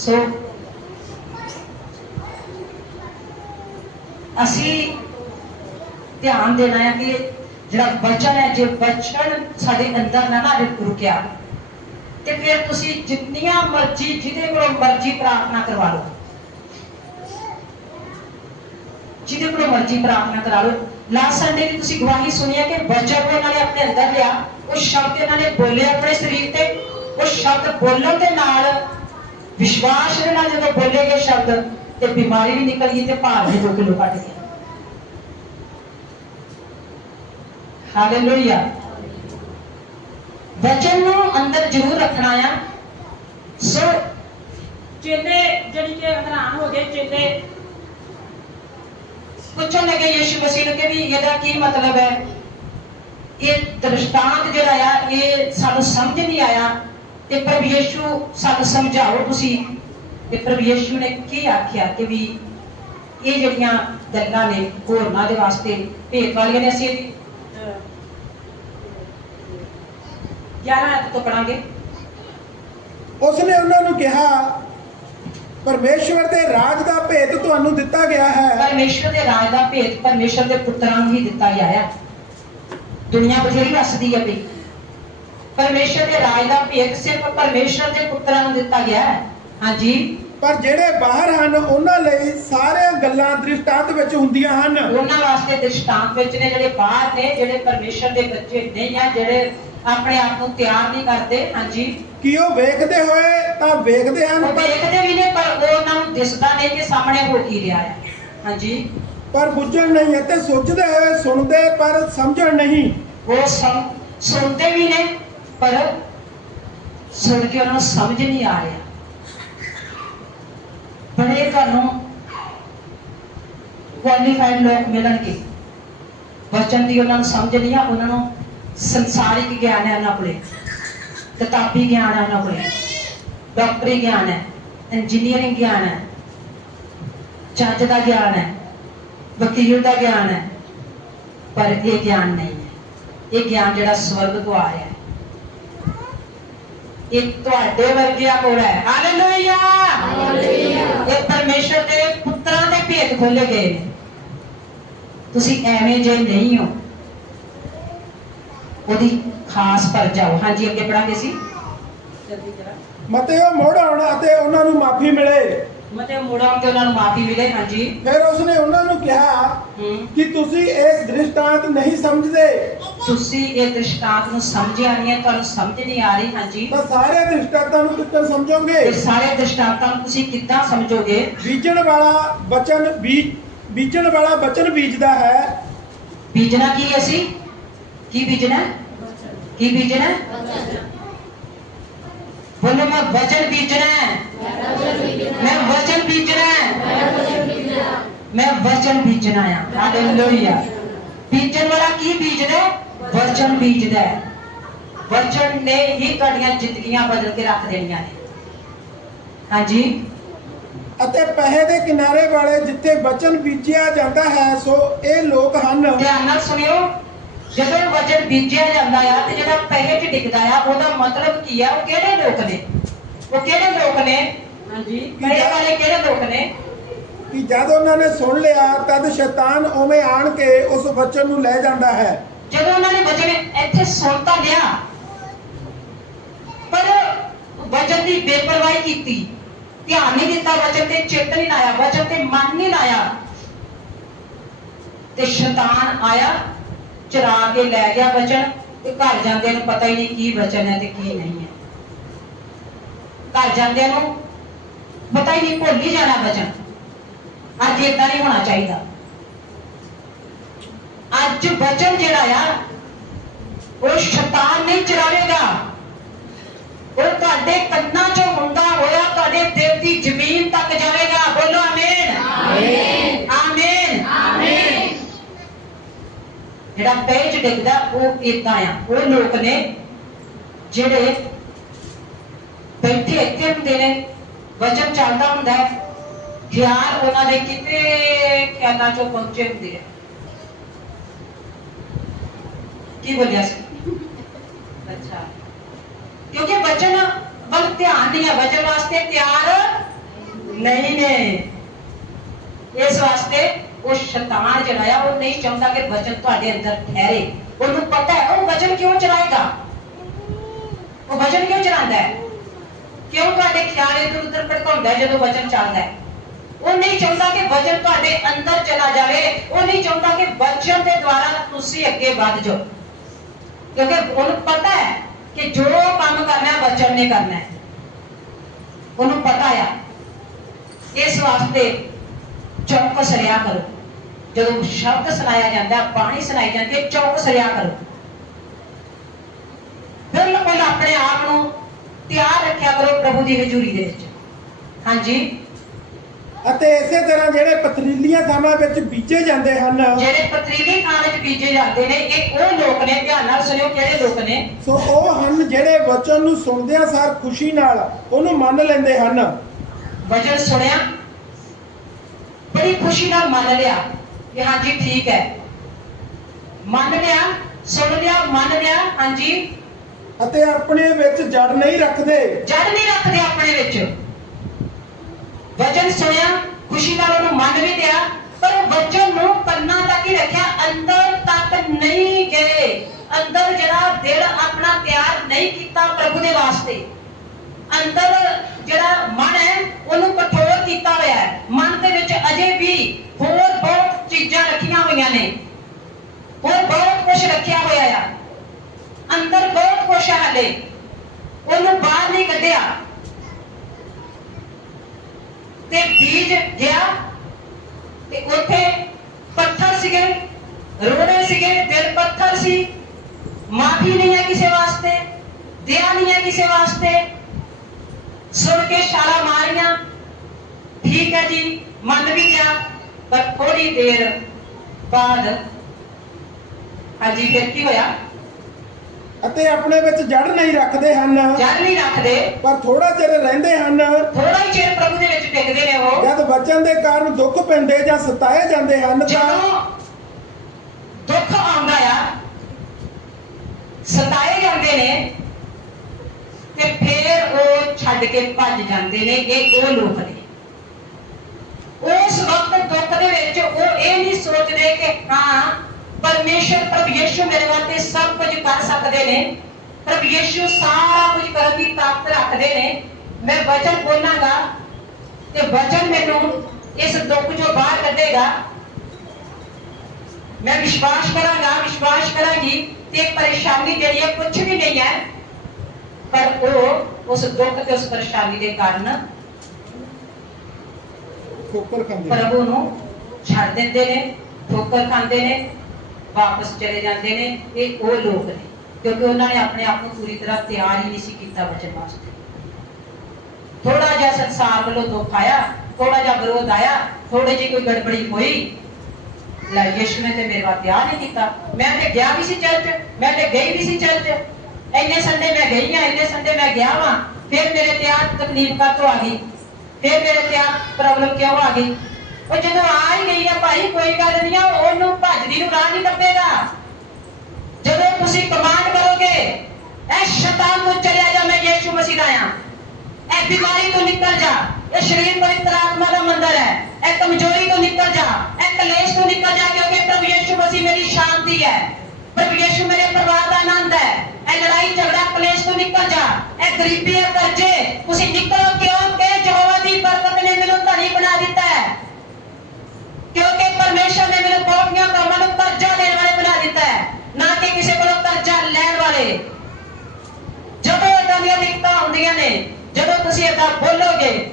ਸੋ ਅਸੀਂ ਧਿਆਨ ਦੇਣਾ ਹੈ ਕਿ ਜਿਹੜਾ ਬਚਨ ਹੈ, ਜੇ ਬਚਨ ਸਾਡੇ ਅੰਦਰ ਨਾ ਨਾ ਰੁਕਿਆ, ਤੇ ਫਿਰ ਤੁਸੀਂ ਜਿੰਨੀਆਂ ਮਰਜ਼ੀ, ਜਿਹਦੇ ਕੋਲੋਂ ਮਰਜ਼ੀ ਪ੍ਰਾਰਥਨਾ ਕਰਵਾ ਲਓ। ਜਿਹਦੇ ਕੋਲੋਂ ਮਰਜ਼ੀ ਪ੍ਰਾਰਥਨਾ ਕਰਾ ਲਓ। ਲਾਸਟ ਸੰਡੇ ਦੀ ਤੁਸੀਂ ਗਵਾਹੀ ਸੁਣੀ ਹੈ ਕਿ ਬਚਨ ਨੂੰ ਇਹਨਾਂ ਨੇ ਆਪਣੇ ਅੰਦਰ ਲਿਆ, ਉਹ ਸ਼ਬਦ ਇਹਨਾਂ ਨੇ ਬੋਲੇ ਆਪਣੇ ਸਰੀਰ ਤੇ, ਉਹ ਸ਼ਬਦ ਬੋਲਣ ਦੇ ਨਾਲ ਵਿਸ਼ਵਾਸ ਦੇ ਨਾਲ ਜਦੋਂ ਬੋਲੇ ਗਏ ਸ਼ਬਦ ਤੇ ਬਿਮਾਰੀ ਵੀ ਨਿਕਲ ਗਈ ਤੇ ਭਾਰ ਵੀ 2 ਕਿਲੋ ਘਟ ਗਿਆ। ਹਾਲੇਲੂਇਆ ਵਚਨ ਨੂੰ ਅੰਦਰ ਜ਼ਰੂਰ ਰੱਖਣਾ ਆ। ਸੋ ਚੇਲੇ ਜਿਹੜੀ ਕਿ ਹੈਰਾਨ ਹੋ ਗਏ ਚੇਲੇ। ਪੁੱਛਣ ਲੱਗੇ ਯੀਸ਼ੂ ਮਸੀਹ ਨੂੰ ਕਿ ਵੀ ਇਹਦਾ ਕੀ ਮਤਲਬ ਹੈ? ਇਹ ਦ੍ਰਿਸ਼ਟਾਂਤ ਜਿਹੜਾ ਆ ਇਹ ਸਾਨੂੰ ਸਮਝ ਨਹੀਂ ਆਇਆ। ਤੇ ਪ੍ਰਭੂ ਯੀਸ਼ੂ ਸਾਨੂੰ ਸਮਝਾਓ ਤੁਸੀਂ। ਤੇ ਪ੍ਰਭੂ ਯੀਸ਼ੂ ਨੇ ਕੀ ਆਖਿਆ ਕਿ ਵੀ ਇਹ ਜਿਹੜੀਆਂ ਗੱਲਾਂ ਨੇ ਹੋਰਨਾਂ ਦੇ ਵਾਸਤੇ ਭੇਤ ਵਾਲੀਆਂ ਨੇ ਅਸੀਂ ਇਹਦੀ ਅਹ, 11 ਅਧ ਤੋਂ ਪੜਾਂਗੇ ਉਸਨੇ ਉਹਨਾਂ ਨੂੰ ਕਿਹਾ ਪਰਮੇਸ਼ਵਰ ਦੇ ਰਾਜ ਦਾ ਭੇਤ ਤੁਹਾਨੂੰ ਦਿੱਤਾ ਗਿਆ ਹੈ। ਪਰਮੇਸ਼ਰ ਦੇ ਰਾਜ ਦਾ ਭੇਤ ਪਰਮੇਸ਼ਰ ਦੇ ਪੁੱਤਰਾਂ ਨੂੰ ਹੀ ਦਿੱਤਾ ਗਿਆ ਆ। ਦੁਨੀਆ ਬਥੇਰੀ ਵਸਦੀ ਹੈ ਬਈ। ਪਰਮੇਸ਼ਰ ਦੇ ਰਾਜ ਦਾ ਭੇਤ ਸਿਰਫ ਪਰਮੇਸ਼ਰ ਦੇ ਪੁੱਤਰਾਂ ਨੂੰ ਦਿੱਤਾ ਗਿਆ ਹੈ। ਹਾਂਜੀ। ਪਰ ਜਿਹੜੇ ਬਾਹਰ ਹਨ ਉਹਨਾਂ ਲਈ ਸਾਰੀਆਂ ਗੱਲਾਂ ਦ੍ਰਿਸ਼ਟਾਂਤ ਵਿੱਚ ਹੁੰਦੀਆਂ ਹਨ। ਉਹਨਾਂ ਵਾਸਤੇ ਦ੍ਰਿਸ਼ਟਾਂਤ ਵਿੱਚ ਨੇ ਜਿਹੜੇ ਬਾਹਰ ਨੇ ਜਿਹੜੇ ਪਰਮੇਸ਼ਰ ਦੇ ਬੱਚੇ ਨਹੀਂ ਆ ਜਿਹੜੇ ਆਪਣੇ ਆਪ ਨੂੰ ਤਿਆਰ ਨਹੀਂ ਕਰਦੇ। ਹਾਂਜੀ। ਕਿ ਉਹ ਵੇਖਦੇ ਹੋਏ ਤਾਂ ਵੇਖਦੇ ਹਨ ਪਰ ਦੇਖਦੇ ਵੀ ਨੇ ਪਰ ਉਹ ਉਹਨਾਂ ਨੂੰ ਦਿਸਦਾ ਨਹੀਂ ਕਿ ਸਾਹਮਣੇ ਹੋ ਕੀ ਰਿਹਾ ਹੈ। ਹਾਂਜੀ। ਪਰ ਬੁੱਝਣ ਨਹੀਂ ਅਤੇ ਸੋਚਦੇ ਹੋਏ ਸੁਣਦੇ ਪਰ ਸਮਝਣ ਨਹੀਂ। ਉਹ ਸੁਣਦੇ ਵੀ ਨੇ ਪਰ ਸੁਣ ਕੇ ਉਹਨਾਂ ਨੂੰ ਸਮਝ ਨਹੀਂ ਆ ਰਿਹਾ। ਬੜੇ ਤੁਹਾਨੂੰ ਕੁਆਲੀਫਾਈਡ ਲੋਕ ਮਿਲਣਗੇ। ਵਚਨ ਦੀ ਉਹਨਾਂ ਨੂੰ ਸਮਝ ਨਹੀਂ ਆ, ਉਹਨਾਂ ਨੂੰ ਸੰਸਾਰਿਕ ਗਿਆਨ ਹੈ ਉਹਨਾਂ ਕੋਲੇ। ਕਿਤਾਬੀ ਗਿਆਨ ਹੈ ਉਹਨਾਂ ਕੋਲੇ। ਡਾਕਟਰੀ ਗਿਆਨ ਹੈ ਇੰਜੀਨੀਅਰਿੰਗ ਗਿਆਨ ਹੈ, ਜੱਜ ਦਾ ਗਿਆਨ ਹੈ, ਵਕੀਲ ਦਾ ਗਿਆਨ ਹੈ। ਪਰ ਇਹ ਗਿਆਨ ਨਹੀਂ ਹੈ। ਇਹ ਗਿਆਨ ਜਿਹੜਾ ਸਵਰਗ ਤੋਂ ਆ ਰਿਹਾ ਹੈ। ਇਹ ਤੁਹਾਡੇ ਵਰਗਿਆਂ ਕੋਲ ਹੈ। ਹਾਲੇਲੂਇਆ ਇਹ ਪਰਮੇਸ਼ਰ ਦੇ ਪੁੱਤਰਾਂ ਦੇ ਭੇਤ ਖੋਲੇ ਗਏ ਨੇ। ਤੁਸੀਂ ਐਵੇਂ ਜੇ ਨਹੀਂ ਹੋ। ਉਹਦੀ ਖਾਸ ਪਰ ਜਾਓ ਹਾਂਜੀ ਅੱਗੇ ਪੜਾਂਗੇ ਸੀ। ਜਲਦੀ ਜਰਾ ਮਤੇ ਉਹ ਮੋੜ ਆਉਣ ਅਤੇ ਉਹਨਾਂ ਨੂੰ ਮਾਫੀ ਮਿਲੇ। ਮਤੇ ਮੋੜਾਂ ਤੇ ਉਹਨਾਂ ਨੂੰ ਮਾਫੀ ਮਿਲੇ ਹਾਂਜੀ। ਫਿਰ ਉਸਨੇ ਉਹਨਾਂ ਨੂੰ ਕਿਹਾ ਹੂੰ। ਕਿ ਤੁਸੀਂ ਇਸ ਦ੍ਰਿਸ਼ਟਾਂਤ ਨਹੀਂ ਸਮਝਦੇ। ਤੁਸੀਂ ਇਹ ਦ੍ਰਿਸ਼ਟਾਂਤ ਨੂੰ ਸਮਝਿਆ ਨਹੀਂ ਹੈ ਤੁਹਾਨੂੰ ਸਮਝ ਨਹੀਂ ਆ ਰਹੀ ਹਾਂਜੀ। ਤਾਂ ਸਾਰੇ ਦ੍ਰਿਸ਼ਟਾਂਤਾਂ ਨੂੰ ਕਿੱਦਾਂ ਸਮਝੋਗੇ? ਇਹ ਸਾਰੇ ਦ੍ਰਿਸ਼ਟਾਂਤਾਂ ਨੂੰ ਤੁਸੀਂ ਕਿੱਦਾਂ ਸਮਝੋਗੇ? ਬੀਜਣ ਵਾਲਾ ਬਚਨ ਬੀਜ ਬੀਜਣ ਵਾਲਾ ਬਚਨ ਬੀਜਦਾ ਹੈ। ਬੀਜਣਾ ਕੀ ਅਸੀਂ? ਕੀ ਬੀਜਣਾ? ਹੈ? ਕੀ ਬੀਜਣਾ? ਬੋਲੋ ਮੈਂ ਵਚਨ ਬੀਜਣਾ ਹੈ। ਮੈਂ ਵਚਨ ਬੀਜਣਾ ਹੈ। ਮੈਂ ਵਚਨ ਬੀਜਣਾ ਆ। ਹਾਲੇਲੂਇਆ ਬੀਜਣ ਵਾਲਾ ਕੀ ਬੀਜਦਾ? ਵਚਨ ਬੀਜਦਾ ਹੈ। ਵਚਨ ਨੇ ਹੀ ਤੁਹਾਡੀਆਂ ਜ਼ਿੰਦਗੀਆਂ ਬਦਲ ਕੇ ਰੱਖ ਦੇਣੀਆਂ ਨੇ। ਹਾਂਜੀ। ਅਤੇ ਪੈਸੇ ਦੇ ਕਿਨਾਰੇ ਵਾਲੇ ਜਿੱਥੇ ਬਚਨ ਬੀਜਿਆ ਜਾਂਦਾ ਹੈ ਸੋ ਇਹ ਲੋਕ ਹਨ। ਧਿਆਨ ਨਾਲ ਸੁਣਿਓ। ਜਦੋਂ ਵਜਨ ਬੀਜਿਆ ਜਾਂਦਾ ਆ ਤੇ ਜਿਹੜਾ ਪਹਿਲੇ 'ਚ ਡਿੱਗਦਾ ਆ ਉਹਦਾ ਮਤਲਬ ਕੀ ਆ? ਉਹ ਕਿਹੜੇ ਲੋਕ ਨੇ? ਉਹ ਕਿਹੜੇ ਲੋਕ ਨੇ? ਹਾਂਜੀ। ਪਹਿਲੇ ਵਾਲੇ ਕਿਹੜੇ ਲੋਕ ਨੇ? ਕਿ ਜਦ ਉਹਨਾਂ ਨੇ ਸੁਣ ਲਿਆ ਤਦ ਸ਼ੈਤਾਨ ਉਵੇਂ ਆਣ ਕੇ ਉਸ ਬਚਨ ਨੂੰ ਲੈ ਜਾਂਦਾ ਹੈ। ਜਦੋਂ ਉਹਨਾਂ ਨੇ ਵਜਨ ਇੱਥੇ ਸੁਣ ਤਾਂ ਲਿਆ ਪਰ ਵਜਨ ਦੀ ਬੇਪਰਵਾਹੀ ਕੀਤੀ। ਧਿਆਨ ਨਹੀਂ ਦਿੱਤਾ ਵਚਨ ਤੇ ਚਿੱਤ ਨਹੀਂ ਲਾਇਆ ਵਚਨ ਤੇ ਮਨ ਨਹੀਂ ਲਾਇਆ। ਤੇ ਸ਼ੈਤਾਨ ਆਇਆ ਚਰਾ ਕੇ ਲੈ ਗਿਆ ਵਚਨ ਤੇ ਘਰ ਜਾਂਦਿਆਂ ਨੂੰ ਪਤਾ ਹੀ ਨਹੀਂ ਕੀ ਵਚਨ ਹੈ ਤੇ ਕੀ ਨਹੀਂ ਹੈ। ਘਰ ਜਾਂਦਿਆਂ ਨੂੰ ਪਤਾ ਹੀ ਨਹੀਂ ਭੁੱਲ ਹੀ ਜਾਣਾ ਵਚਨ ਅੱਜ ਏਦਾਂ ਨਹੀਂ ਹੋਣਾ ਚਾਹੀਦਾ। ਅੱਜ ਵਚਨ ਜਿਹੜਾ ਆ, ਉਹ ਸ਼ੈਤਾਨ ਨਹੀਂ ਚਰਾਵੇਗਾ। ਉਹ ਤੁਹਾਡੇ ਕੰਨਾਂ 'ਚੋਂ ਹੁੰਦਾ ਹੋਇਆ, ਤੁਹਾਡੇ ਦਿਲ ਦੀ ਜ਼ਮੀਨ ਤੱਕ ਜਾਵੇਗਾ। ਬੋਲੋ ਆਮੀਨ ਆਮੀਨ। ਆਮੀਨ ਆਮੀਨ ਜਿਹੜਾ ਪੈਰ ਡਿੱਗਦਾ, ਉਹ ਇਦਾਂ ਆ। ਉਹ ਲੋਕ ਨੇ ਜਿਹੜੇ ਬੈਠੇ ਇੱਥੇ ਹੁੰਦੇ ਨੇ, ਵਚਨ ਚੱਲਦਾ ਹੁੰਦਾ ਹੈ ਖਿਆਲ ਉਹਨਾਂ ਦੇ ਕਿਤੇ ਖਿਆਲਾਂ 'ਚੋਂ ਪਹੁੰਚੇ ਹੁੰਦੇ ਆ। ਕੀ ਬੋਲਿਆ ਸੀ? ਅੱਛਾ। ਕਿਉਂਕਿ ਵਚਨ ਵੱਲ ਧਿਆਨ ਨਹੀਂ ਹੈ, ਵਚਨ ਵਾਸਤੇ ਤਿਆਰ ਨਹੀਂ ਨੇ। ਇਸ ਵਾਸਤੇ ਉਹ ਸ਼ੈਤਾਨ ਜਿਹੜਾ ਆ ਉਹ ਨਹੀਂ ਚਾਹੁੰਦਾ ਕਿ ਵਚਨ ਤੁਹਾਡੇ ਅੰਦਰ ਠਹਿਰੇ ਉਹਨੂੰ ਪਤਾ ਹੈ ਉਹ ਵਚਨ ਕਿਉਂ ਚਲਾਏਗਾ ਉਹ ਵਚਨ ਕਿਉਂ ਚਲਾਉਂਦਾ ਹੈ ਕਿਉਂ ਤੁਹਾਡੇ ਖਿਆਲ ਇਧਰ ਉਧਰ ਭਟਕਾਉਂਦਾ ਹੈ ਜਦੋਂ ਵਚਨ ਚੱਲਦਾ ਹੈ ਉਹ ਨਹੀਂ ਚਾਹੁੰਦਾ ਕਿ ਵਚਨ ਤੁਹਾਡੇ ਅੰਦਰ ਚਲਾ ਜਾਵੇ ਉਹ ਨਹੀਂ ਚਾਹੁੰਦਾ ਕਿ ਵਚਨ ਦੇ ਦੁਆਰਾ ਤੁਸੀਂ ਅੱਗੇ ਵੱਧ ਜਾਓ ਕਿਉਂਕਿ ਉਹਨੂੰ ਪਤਾ ਹੈ ਕਿ ਜੋ ਕੰਮ ਕਰਨਾ ਹੈ ਵਚਨ ਨੇ ਕਰਨਾ ਹੈ ਉਹਨੂੰ ਪਤਾ ਆ ਇਸ ਵਾਸਤੇ ਚੌਕਸ ਰਿਆ ਕਰੋ। ਜਦੋਂ ਸ਼ਬਦ ਸੁਣਾਇਆ ਜਾਂਦਾ ਬਾਣੀ ਸੁਣਾਈ ਜਾਂਦੀ ਹੈ ਚੌਕਸ ਰਿਆ ਕਰੋ। ਬਿਲਕੁਲ ਆਪਣੇ ਆਪ ਨੂੰ ਤਿਆਰ ਰੱਖਿਆ ਕਰੋ ਪ੍ਰਭੂ ਦੀ ਹਜ਼ੂਰੀ ਦੇ ਵਿੱਚ। ਹਾਂਜੀ? ਅਤੇ ਇਸੇ ਤਰ੍ਹਾਂ ਜਿਹੜੇ ਪਥਰੀਲੀਆਂ ਥਾਵਾਂ ਵਿੱਚ ਬੀਜੇ ਜਾਂਦੇ ਹਨ ਜਿਹੜੇ ਪਥਰੀਲੀ ਥਾਂ ਵਿੱਚ ਬੀਜੇ ਜਾਂਦੇ ਨੇ ਇਹ ਉਹ ਲੋਕ ਨੇ ਧਿਆਨ ਨਾਲ ਸੁਣਿਓ ਕਿਹੜੇ ਲੋਕ ਨੇ? ਸੋ ਉਹ ਹਨ ਜਿਹੜੇ ਵਚਨ ਨੂੰ ਸੁਣਦਿਆਂ ਸਾਰ ਖੁਸ਼ੀ ਨਾਲ ਉਹਨੂੰ ਮੰਨ ਲੈਂਦੇ ਹਨ। ਵਚਨ ਸੁਣਿਆ ਬੜੀ ਖੁਸ਼ੀ ਨਾਲ ਮੰਨ ਲਿਆ ਕਿ ਹਾਂਜੀ ਠੀਕ ਹੈ। ਮੰਨ ਲਿਆ ਸੁਣ ਲਿਆ ਮੰਨ ਲਿਆ ਹਾਂਜੀ ਅਤੇ ਆਪਣੇ ਵਿੱਚ ਜੜ ਨਹੀਂ ਰੱਖਦੇ। ਜੜ ਨਹੀਂ ਰੱਖਦੇ ਆਪਣੇ ਵਿੱਚ। ਵਚਨ ਸੁਣਿਆ ਖੁਸ਼ੀ ਨਾਲ ਉਹਨੂੰ ਮੰਨ ਵੀ ਲਿਆ ਪਰ ਵਚਨ ਨੂੰ ਕੰਨਾਂ ਤੱਕ ਹੀ ਰੱਖਿਆ ਅੰਦਰ ਤੱਕ ਨਹੀਂ ਗਏ। ਅੰਦਰ ਜਿਹੜਾ ਦਿਲ ਆਪਣਾ ਤਿਆਰ ਨਹੀਂ ਕੀਤਾ ਪ੍ਰਭੂ ਦੇ ਵਾਸਤੇ। ਅੰਦਰ ਜਿਹੜਾ ਮਨ ਹੈ ਉਹਨੂੰ ਕਠੋਰ ਕੀਤਾ ਹੋਇਆ ਹੈ ਮਨ ਦੇ ਵਿੱਚ ਅਜੇ ਵੀ ਹੋਰ ਬਹੁਤ ਚੀਜ਼ਾਂ ਰੱਖੀਆਂ ਹੋਈਆਂ ਨੇ ਹੋਰ ਬਹੁਤ ਕੁਝ ਰੱਖਿਆ ਹੋਇਆ ਆ। ਅੰਦਰ ਬਹੁਤ ਕੁਝ ਹਾਲੇ। ਉਹਨੂੰ ਬਾਹਰ ਨਹੀਂ ਕੱਢਿਆ। ਤੇ ਬੀਜ ਗਿਆ। ਤੇ ਉੱਥੇ ਪੱਥਰ ਸੀਗੇ, ਰੋੜੇ ਸੀਗੇ ਦਿਲ ਪੱਥਰ ਸੀ। ਮਾਫੀ ਨਹੀਂ ਹੈ ਕਿਸੇ ਵਾਸਤੇ, ਦਿਆ ਨਹੀਂ ਹੈ ਕਿਸੇ ਵਾਸਤੇ। ਸੁਣ ਕੇ ਛਾਲਾ ਮਾਰੀਆਂ। ਠੀਕ ਹੈ ਜੀ, ਮੰਨ ਵੀ ਗਿਆ, ਪਰ ਥੋੜੀ ਦੇਰ ਬਾਅਦ ਹਾਂਜੀ ਫਿਰ ਕੀ ਹੋਇਆ? ਅਤੇ ਆਪਣੇ ਵਿੱਚ ਜੜ ਨਹੀਂ ਰੱਖਦੇ ਹਨ। ਜਲ ਨਹੀਂ ਰੱਖਦੇ? ਪਰ ਥੋੜਾ ਚਿਰ ਰਹਿੰਦੇ ਹਨ। ਥੋੜਾ ਹੀ ਚਿਰ ਪ੍ਰਭੂ ਦੇ ਵਿੱਚ ਟਿਕਦੇ ਨੇ ਉਹ। ਜਦ ਵਚਨ ਦੇ ਕਾਰਨ ਦੁੱਖ ਪੈਂਦੇ ਜਾਂ ਸਤਾਏ ਜਾਂਦੇ ਹਨ ਤਾਂ ਦੁੱਖ ਆਉਂਦਾ ਆ ਸਤਾਏ ਜਾਂਦੇ ਨੇ ਤੇ ਫਿਰ ਉਹ ਛੱਡ ਕੇ ਭੱਜ ਜਾਂਦੇ ਨੇ ਇਹ ਉਹ ਲੋਕ ਨੇ। ਉਸ ਵਕਤ ਦੁੱਖ ਦੇ ਵਿੱਚ ਉਹ ਇਹ ਨਹੀਂ ਸੋਚਦੇ ਕਿ ਹਾਂ ਪਰਮੇਸ਼ਰ ਪ੍ਰਭੂ ਯਿਸੂ ਮੇਰੇ ਵਾਸਤੇ ਸਭ ਕੁਝ ਕਰ ਸਕਦੇ ਨੇ ਪ੍ਰਭੂ ਯਿਸੂ ਸਾਰਾ ਕੁਝ ਕਰਨ ਦੀ ਤਾਕਤ ਰੱਖਦੇ ਨੇ ਮੈਂ ਵਚਨ ਬੋਲਾਂਗਾ ਤੇ ਵਚਨ ਮੈਨੂੰ ਇਸ ਦੁੱਖ ਚੋਂ ਬਾਹਰ ਕੱਢੇਗਾ ਮੈਂ ਵਿਸ਼ਵਾਸ ਕਰਾਂਗਾ ਵਿਸ਼ਵਾਸ ਕਰਾਂਗੀ ਤੇ ਇਹ ਪਰੇਸ਼ਾਨੀ ਜਿਹੜੀ ਹੈ ਕੁਝ ਵੀ ਨਹੀਂ ਹੈ ਪਰ ਉਹ ਉਸ ਦੁੱਖ ਤੇ ਉਸ ਪਰੇਸ਼ਾਨੀ ਦੇ ਕਾਰਨ ਠੋਕਰ ਖਾਂਦੇ ਹਨ। ਪ੍ਰਭੂ ਨੂੰ ਛੱਡ ਦਿੰਦੇ ਨੇ ਠੋਕਰ ਖਾਂਦੇ ਨੇ ਵਾਪਸ ਚਲੇ ਜਾਂਦੇ ਨੇ, ਇਹ ਉਹ ਲੋਕ ਨੇ, ਕਿਉਂਕਿ ਉਹਨਾਂ ਨੇ ਆਪਣੇ ਆਪ ਨੂੰ ਪੂਰੀ ਤਰ੍ਹਾਂ ਤਿਆਰ ਹੀ ਨਹੀਂ ਸੀ ਕੀਤਾ ਬਚਨ ਵਾਸਤੇ। ਥੋੜਾ ਜਿਹਾ ਸੰਸਾਰ ਵੱਲੋਂ ਦੁੱਖ ਆਇਆ ਥੋੜਾ ਜਿਹਾ ਵਿਰੋਧ ਆਇਆ ਥੋੜੀ ਜਿਹੀ ਕੋਈ ਗੜਬੜੀ ਹੋਈ। ਲੈ ਯਿਸੂ ਨੇ ਤੇ ਮੇਰੇ ਵੱਲ ਪਿਆਰ ਨਹੀਂ ਕੀਤਾ। ਮੈਂ ਤੇ ਗਿਆ ਵੀ ਸੀ ਚਰਚ, ਮੈਂ ਤੇ ਗਈ ਵੀ ਸੀ ਚਰਚ। ਇੰਨੇ ਸੰਡੇ ਮੈਂ ਗਈ ਆ ਇੰਨੇ ਸੰਡੇ ਮੈਂ ਗਿਆ ਵਾਂ। ਫਿਰ ਮੇਰੇ ਤੇ ਆ ਤਕਲੀਫ ਕਾਤੋਂ ਆ ਗਈ? ਫਿਰ ਮੇਰੇ ਤੇ ਆ ਪ੍ਰੋਬਲਮ ਕਿਉਂ ਆ ਗਈ? ਉਹ ਜਦੋਂ ਆ ਹੀ ਗਈ ਆ ਭਾਈ, ਕੋਈ ਗੱਲ ਨਹੀਂ ਆ, ਉਹਨੂੰ ਭੱਜਦੀ ਨੂੰ ਰਾਹ ਨਹੀਂ ਲੱਭੇਗਾ ਜਦੋਂ ਤੁਸੀਂ ਕਮਾਂਡ ਕਰੋਗੇ ਐ ਸ਼ੈਤਾਨ ਨੂੰ ਚਲਿਆ ਜਾ, ਮੈਂ ਯਿਸੂ ਮਸੀਹ ਦਾ ਆ ਇਹ ਬਿਮਾਰੀ ਤੋਂ ਨਿਕਲ ਜਾ। ਇਹ ਸਰੀਰ ਪਵਿੱਤਰ ਆਤਮਾ ਦਾ ਮੰਦਰ ਹੈ। ਇਹ ਕਮਜ਼ੋਰੀ ਤੋਂ ਨਿਕਲ ਜਾ। ਇਹ ਕਲੇਸ਼ ਤੋਂ ਨਿਕਲ ਜਾ, ਕਿਉਂਕਿ ਪ੍ਰਭੂ ਯਿਸੂ ਮਸੀਹ ਮੇਰੀ ਸ਼ਾਂਤੀ ਹੈ। ਪ੍ਰਭੂ ਯਿਸੂ ਮੇਰੇ ਪਰਿਵਾਰ ਦਾ ਆਨੰਦ ਹੈ। ਇਹ ਲੜਾਈ, ਝਗੜਾ, ਕਲੇਸ਼ ਤੋਂ ਨਿਕਲ ਜਾ। ਇਹ ਗਰੀਬੀ ਹੈ ਕਰਜ਼ੇ, ਤੁਸੀਂ ਨਿਕਲੋ ਕਿਉਂਕਿ ਯਹੋਵਾ ਦੀ ਬਰਕਤ ਨੇ ਮੈਨੂੰ ਧਨੀ ਬਣਾ ਦਿੱਤਾ ਹੈ ਕਿਉਂਕਿ ਪਰਮੇਸ਼ਰ ਨੇ ਮੈਨੂੰ ਕੋਟੀਆਂ ਕੰਮਾਂ ਨੂੰ ਕਰਜ਼ਾ ਦੇਣ ਵਾਲੇ ਬਣਾ ਦਿੱਤਾ ਹੈ ਨਾ ਕਿ ਕਿਸੇ ਕੋਲੋਂ ਕਰਜ਼ਾ ਲੈਣ ਵਾਲੇ ਜਦੋਂ ਹੁੰਦੀਆਂ ਨੇ, ਜਦੋਂ ਤੁਸੀਂ ਏਦਾਂ ਬੋਲੋਗੇ,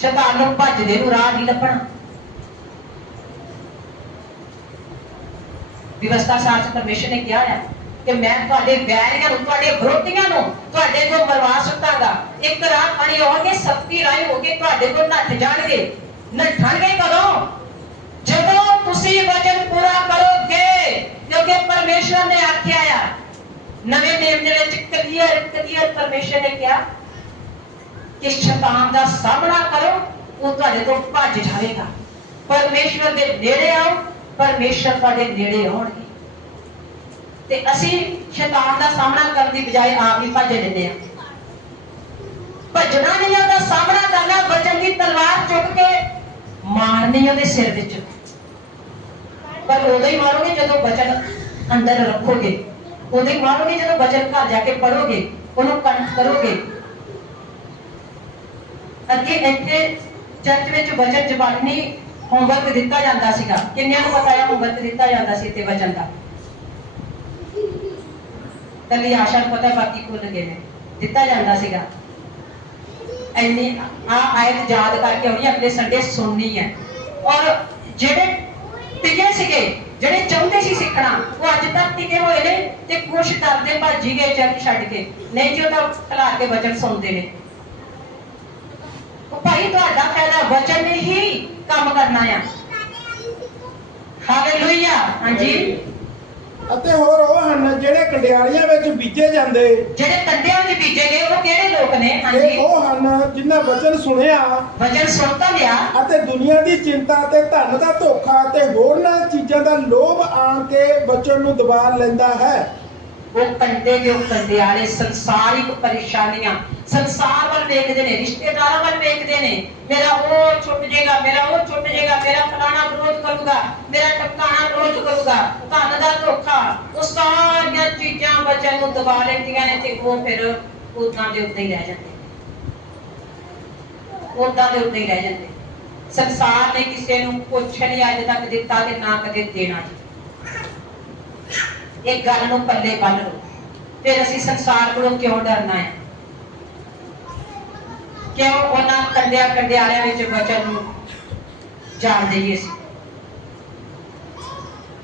ਸ਼ੈਤਾਨ ਨੂੰ ਭੱਜਦੇ ਨੂੰ ਰਾਹ ਨਹੀਂ ਲੱਭਣਾ। ਵਿਵਸਥਾ ਸਾਚ ਪਰਮੇਸ਼ਰ ਨੇ ਕਿਹਾ ਹੈ ਕਿ ਮੈਂ ਤੁਹਾਡੇ ਵੈਰੀਆਂ ਨੂੰ, ਤੁਹਾਡੇ ਵਿਰੋਧੀਆਂ ਨੂੰ, ਤੁਹਾਡੇ ਕੋਲ ਮਰਵਾ ਸਕਾਂਗਾ। ਇੱਕ ਰਾਹ ਪਾਣੀ ਆਉਣਗੇ ਸਖਤੀ ਰਾਹ ਹੋ ਕੇ ਤੁਹਾਡੇ ਕੋਲ ਨੱਠ ਜਾਣਗੇ। ਨੱਠਣਗੇ ਕਦੋਂ? ਜਦੋਂ ਤੁਸੀਂ ਵਚਨ ਪੂਰਾ ਕਰੋਗੇ, ਕਿਉਂਕਿ ਪਰਮੇਸ਼ਰ ਨੇ ਆਖਿਆ ਆ ਨਵੇਂ ਨੇਮ ਦੇ ਵਿੱਚ ਕਲੀਅਰ ਕਲੀਅਰ ਪਰਮੇਸ਼ਰ ਨੇ ਕਿਹਾ ਕਿ ਸ਼ੈਤਾਨ ਦਾ ਸਾਹਮਣਾ ਕਰੋ, ਉਹ ਤੁਹਾਡੇ ਤੋਂ ਭੱਜ ਜਾਵੇਗਾ ਪਰਮੇਸ਼ਵਰ ਦੇ ਨੇੜੇ ਆਓ, ਪਰਮੇਸ਼ਰ ਤੁਹਾਡੇ ਨੇੜੇ ਆਉਣਗੇ। ਤੇ ਅਸੀਂ ਸ਼ੈਤਾਨ ਦਾ ਸਾਹਮਣਾ ਕਰਨ ਦੀ ਬਜਾਏ ਆਪ ਹੀ ਭੱਜ ਲੈਂਦੇ ਆ ਭੱਜਣਾ ਨਹੀਂ ਉਹਦਾ ਸਾਹਮਣਾ ਕਰਨਾ ਬਚਨ ਦੀ ਤਲਵਾਰ ਚੁੱਕ ਕੇ ਮਾਰਨੀ ਉਹਦੇ ਸਿਰ ਵਿੱਚ। ਪਰ ਉਦੋਂ ਹੀ ਮਾਰੋਗੇ ਜਦੋਂ ਬਚਨ ਅੰਦਰ ਰੱਖੋਗੇ। ਉਦੋਂ ਹੀ ਮਾਰੋਗੇ ਜਦੋਂ ਵਚਨ ਘਰ ਜਾ ਕੇ ਪੜੋਗੇ ਉਹਨੂੰ ਕੰਠ ਕਰੋਗੇ ਅੱਗੇ ਇੱਥੇ ਚਰਚ ਵਿੱਚ ਵਚਨ ਜ਼ਬਾਨੀ ਹੋਮਵਰਕ ਦਿੱਤਾ ਜਾਂਦਾ ਸੀਗਾ ਕਿੰਨਿਆਂ ਨੂੰ ਪਤਾ ਹੈ ਹੋਮਵਰਕ ਦਿੱਤਾ ਜਾਂਦਾ ਸੀ ਇੱਥੇ ਵਚਨ ਦਾ ਕੱਲੀ ਆਸ਼ਾ ਨੂੰ ਪਤਾ ਬਾਕੀ ਭੁੱਲ ਗਏ ਨੇ ਦਿੱਤਾ ਜਾਂਦਾ ਸੀਗਾ ਐਨੀ ਆ ਆਇਤ ਯਾਦ ਕਰਕੇ ਆਉਣੀ ਅਗਲੇ ਸੰਡੇ ਸੁਣਨੀ ਹੈ ਔਰ ਜਿਹੜੇ ਟਿਕੇ ਸੀਗੇ ਜਿਹੜੇ ਚਾਹੁੰਦੇ ਸੀ ਸਿੱਖਣਾ, ਉਹ ਅੱਜ ਤੱਕ ਟਿਕੇ ਹੋਏ ਨੇ ਤੇ ਕੁਛ ਕਰਦੇ ਭੱਜੀ ਗਏ ਚਰਚ ਛੱਡ ਕੇ। ਨਹੀਂ ਜੀ, ਉਹ ਤਾਂ ਖਲਾ ਕੇ ਵਚਨ ਸੁਣਦੇ ਨੇ। ਉਹ ਭਾਈ, ਤੁਹਾਡਾ ਫਾਇਦਾ ਵਚਨ ਨੇ ਹੀ ਕੰਮ ਕਰਨਾ ਆ। ਹਾਲੇਲੂਇਆ ਹਾਂਜੀ। ਅਤੇ ਹੋਰ ਉਹ ਹਨ ਜਿਹੜੇ ਕੰਡਿਆਲੀਆਂ ਵਿੱਚ ਬੀਜੇ ਜਾਂਦੇ। ਜਿਹੜੇ ਕੰਡਿਆਂ ਦੇ ਬੀਜੇ ਗਏ ਉਹ ਕਿਹੜੇ ਲੋਕ ਨੇ? ਇਹ ਹਾਂਜੀ। ਉਹ ਹਨ ਜਿਨ੍ਹਾਂ ਵਚਨ ਸੁਣਿਆ। ਵਚਨ ਸੁਣ ਤਾਂ ਲਿਆ। ਅਤੇ ਦੁਨੀਆ ਦੀ ਚਿੰਤਾ ਤੇ ਧਨ ਦਾ ਧੋਖਾ ਤੇ ਹੋਰਨਾਂ ਚੀਜ਼ਾਂ ਦਾ ਲੋਭ ਆਣ ਕੇ ਵਚਨ ਨੂੰ ਦਬਾ ਲੈਂਦਾ ਹੈ। ਉਹ ਕੰਡੇ ਦੇ ਕੰਡੇ ਵਾਲੇ ਸੰਸਾਰਿਕ ਪਰੇਸ਼ਾਨੀਆਂ, ਸੰਸਾਰ ਵੱਲ ਵੇਖਦੇ ਨੇ, ਰਿਸ਼ਤੇਦਾਰਾਂ ਵੱਲ ਵੇਖਦੇ ਨੇ, ਮੇਰਾ ਉਹ ਛੁੱਟ ਜਾਏਗਾ, ਮੇਰਾ ਉਹ ਛੁੱਟ ਜਾਏਗਾ, ਮੇਰਾ ਫਲਾਣਾ ਵਿਰੋਧ ਕਰੂਗਾ, ਮੇਰਾ ਟਪਕਾਣਾ ਵਿਰੋਧ ਕਰੂਗਾ, ਧਨ ਦਾ ਧੋਖਾ, ਉਹ ਸਾਰੀਆਂ ਚੀਜ਼ਾਂ ਬੱਚਿਆਂ ਨੂੰ ਦਬਾ ਲੈਂਦੀਆਂ ਨੇ ਤੇ ਉਹ ਫਿਰ ਉਦਾਂ ਦੇ ਉੱਤੇ ਹੀ ਰਹਿ ਜਾਂਦੇ ਉਦਾਂ ਦੇ ਉੱਤੇ ਹੀ ਰਹਿ ਜਾਂਦੇ ਸੰਸਾਰ ਨੇ ਕਿਸੇ ਨੂੰ ਕੁਛ ਨਹੀਂ ਅੱਜ ਤੱਕ ਦਿੱਤਾ ਤੇ ਨਾ ਕਦੇ ਦੇਣਾ ਜੀ। ਇਹ ਗੱਲ ਨੂੰ ਪੱਲੇ ਬੰਨ ਲਓ ਫਿਰ ਅਸੀਂ ਸੰਸਾਰ ਕੋਲੋਂ ਕਿਉਂ ਡਰਨਾ ਹੈ ਕਿਉਂ ਉਹਨਾਂ ਕੰਡਿਆ ਕੰਡਿਆਲਿਆਂ ਵਿੱਚ ਵਚਨ ਨੂੰ ਜਾਣ ਦੇਈਏ ਸੀ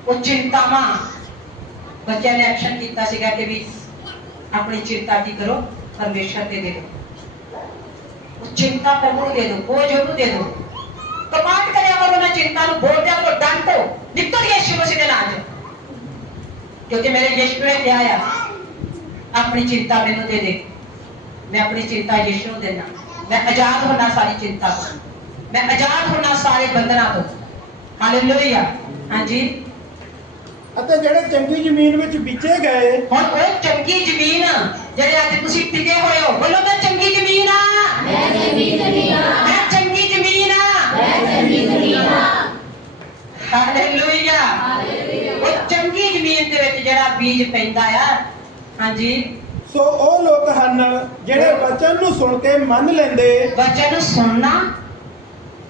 ਉਹ ਚਿੰਤਾਵਾਂ ਬੱਚਿਆਂ ਨੇ ਐਕਸ਼ਨ ਕੀਤਾ ਸੀਗਾ ਕਿ ਵੀ ਆਪਣੀ ਚਿੰਤਾ ਕੀ ਕਰੋ ਪਰਮੇਸ਼ਰ ਤੇ ਦੇ ਦਿਓ ਉਹ ਚਿੰਤਾ ਪ੍ਰਭੂ ਨੂੰ ਦੇ ਦਿਓ ਬੋਝ ਉਹਨੂੰ ਦੇ ਦਿਓ ਕਮਾਂਡ ਕਰਿਆ ਕਰੋ ਉਹਨਾਂ ਚਿੰਤਾ ਨੂੰ ਬੋਲ ਦਿਆ ਕਰੋ ਡੰਟੋ ਨਿਕਲ ਯਿਸੂ ਮਸੀਹ ਦੇ ਨਾਮ 'ਚ ਕਿਉਂਕਿ ਮੇਰੇ ਯਿਸੂ ਨੇ ਕਿਹਾ ਆ ਆਪਣੀ ਚਿੰਤਾ ਮੈਨੂੰ ਦੇ ਦੇ ਮੈਂ ਆਪਣੀ ਚਿੰਤਾ ਯਿਸੂ ਨੂੰ ਦੇਣਾ ਮੈਂ ਆਜ਼ਾਦ ਹੋਣਾ ਸਾਰੀ ਚਿੰਤਾ ਤੋਂ ਮੈਂ ਆਜ਼ਾਦ ਹੋਣਾ ਸਾਰੇ ਬੰਧਨਾਂ ਤੋਂ ਹਾਲੇਲੂਇਆ ਹਾਂਜੀ ਅਤੇ ਜਿਹੜੇ ਚੰਗੀ ਜ਼ਮੀਨ ਵਿੱਚ ਬੀਜੇ ਗਏ ਹੁਣ ਉਹ ਚੰਗੀ ਜ਼ਮੀਨ ਜਿਹੜੇ ਅੱਜ ਤੁਸੀਂ ਟਿਕੇ ਹੋਏ ਹੋ ਬੋਲੋ ਮੈਂ ਚੰਗੀ ਜ਼ਮੀਨ ਆ ਮੈਂ ਚੰਗੀ ਜ਼ਮੀਨ ਆ ਮੈਂ ਚੰਗੀ ਜ਼ਮੀਨ ਆ ਮੈਂ ਚੰਗੀ ਜ਼ਮੀਨ ਆ ਹਾਲੇਲੂਇਆ ਬੀਜ ਪੈਂਦਾ ਆ। ਹਾਂਜੀ। ਸੋ ਉਹ ਲੋਕ ਹਨ ਜਿਹੜੇ ਵਚਨ ਨੂੰ ਸੁਣ ਕੇ ਮੰਨ ਲੈਂਦੇ। ਬੱਚੇ ਨੂੰ ਸੁਣਨਾ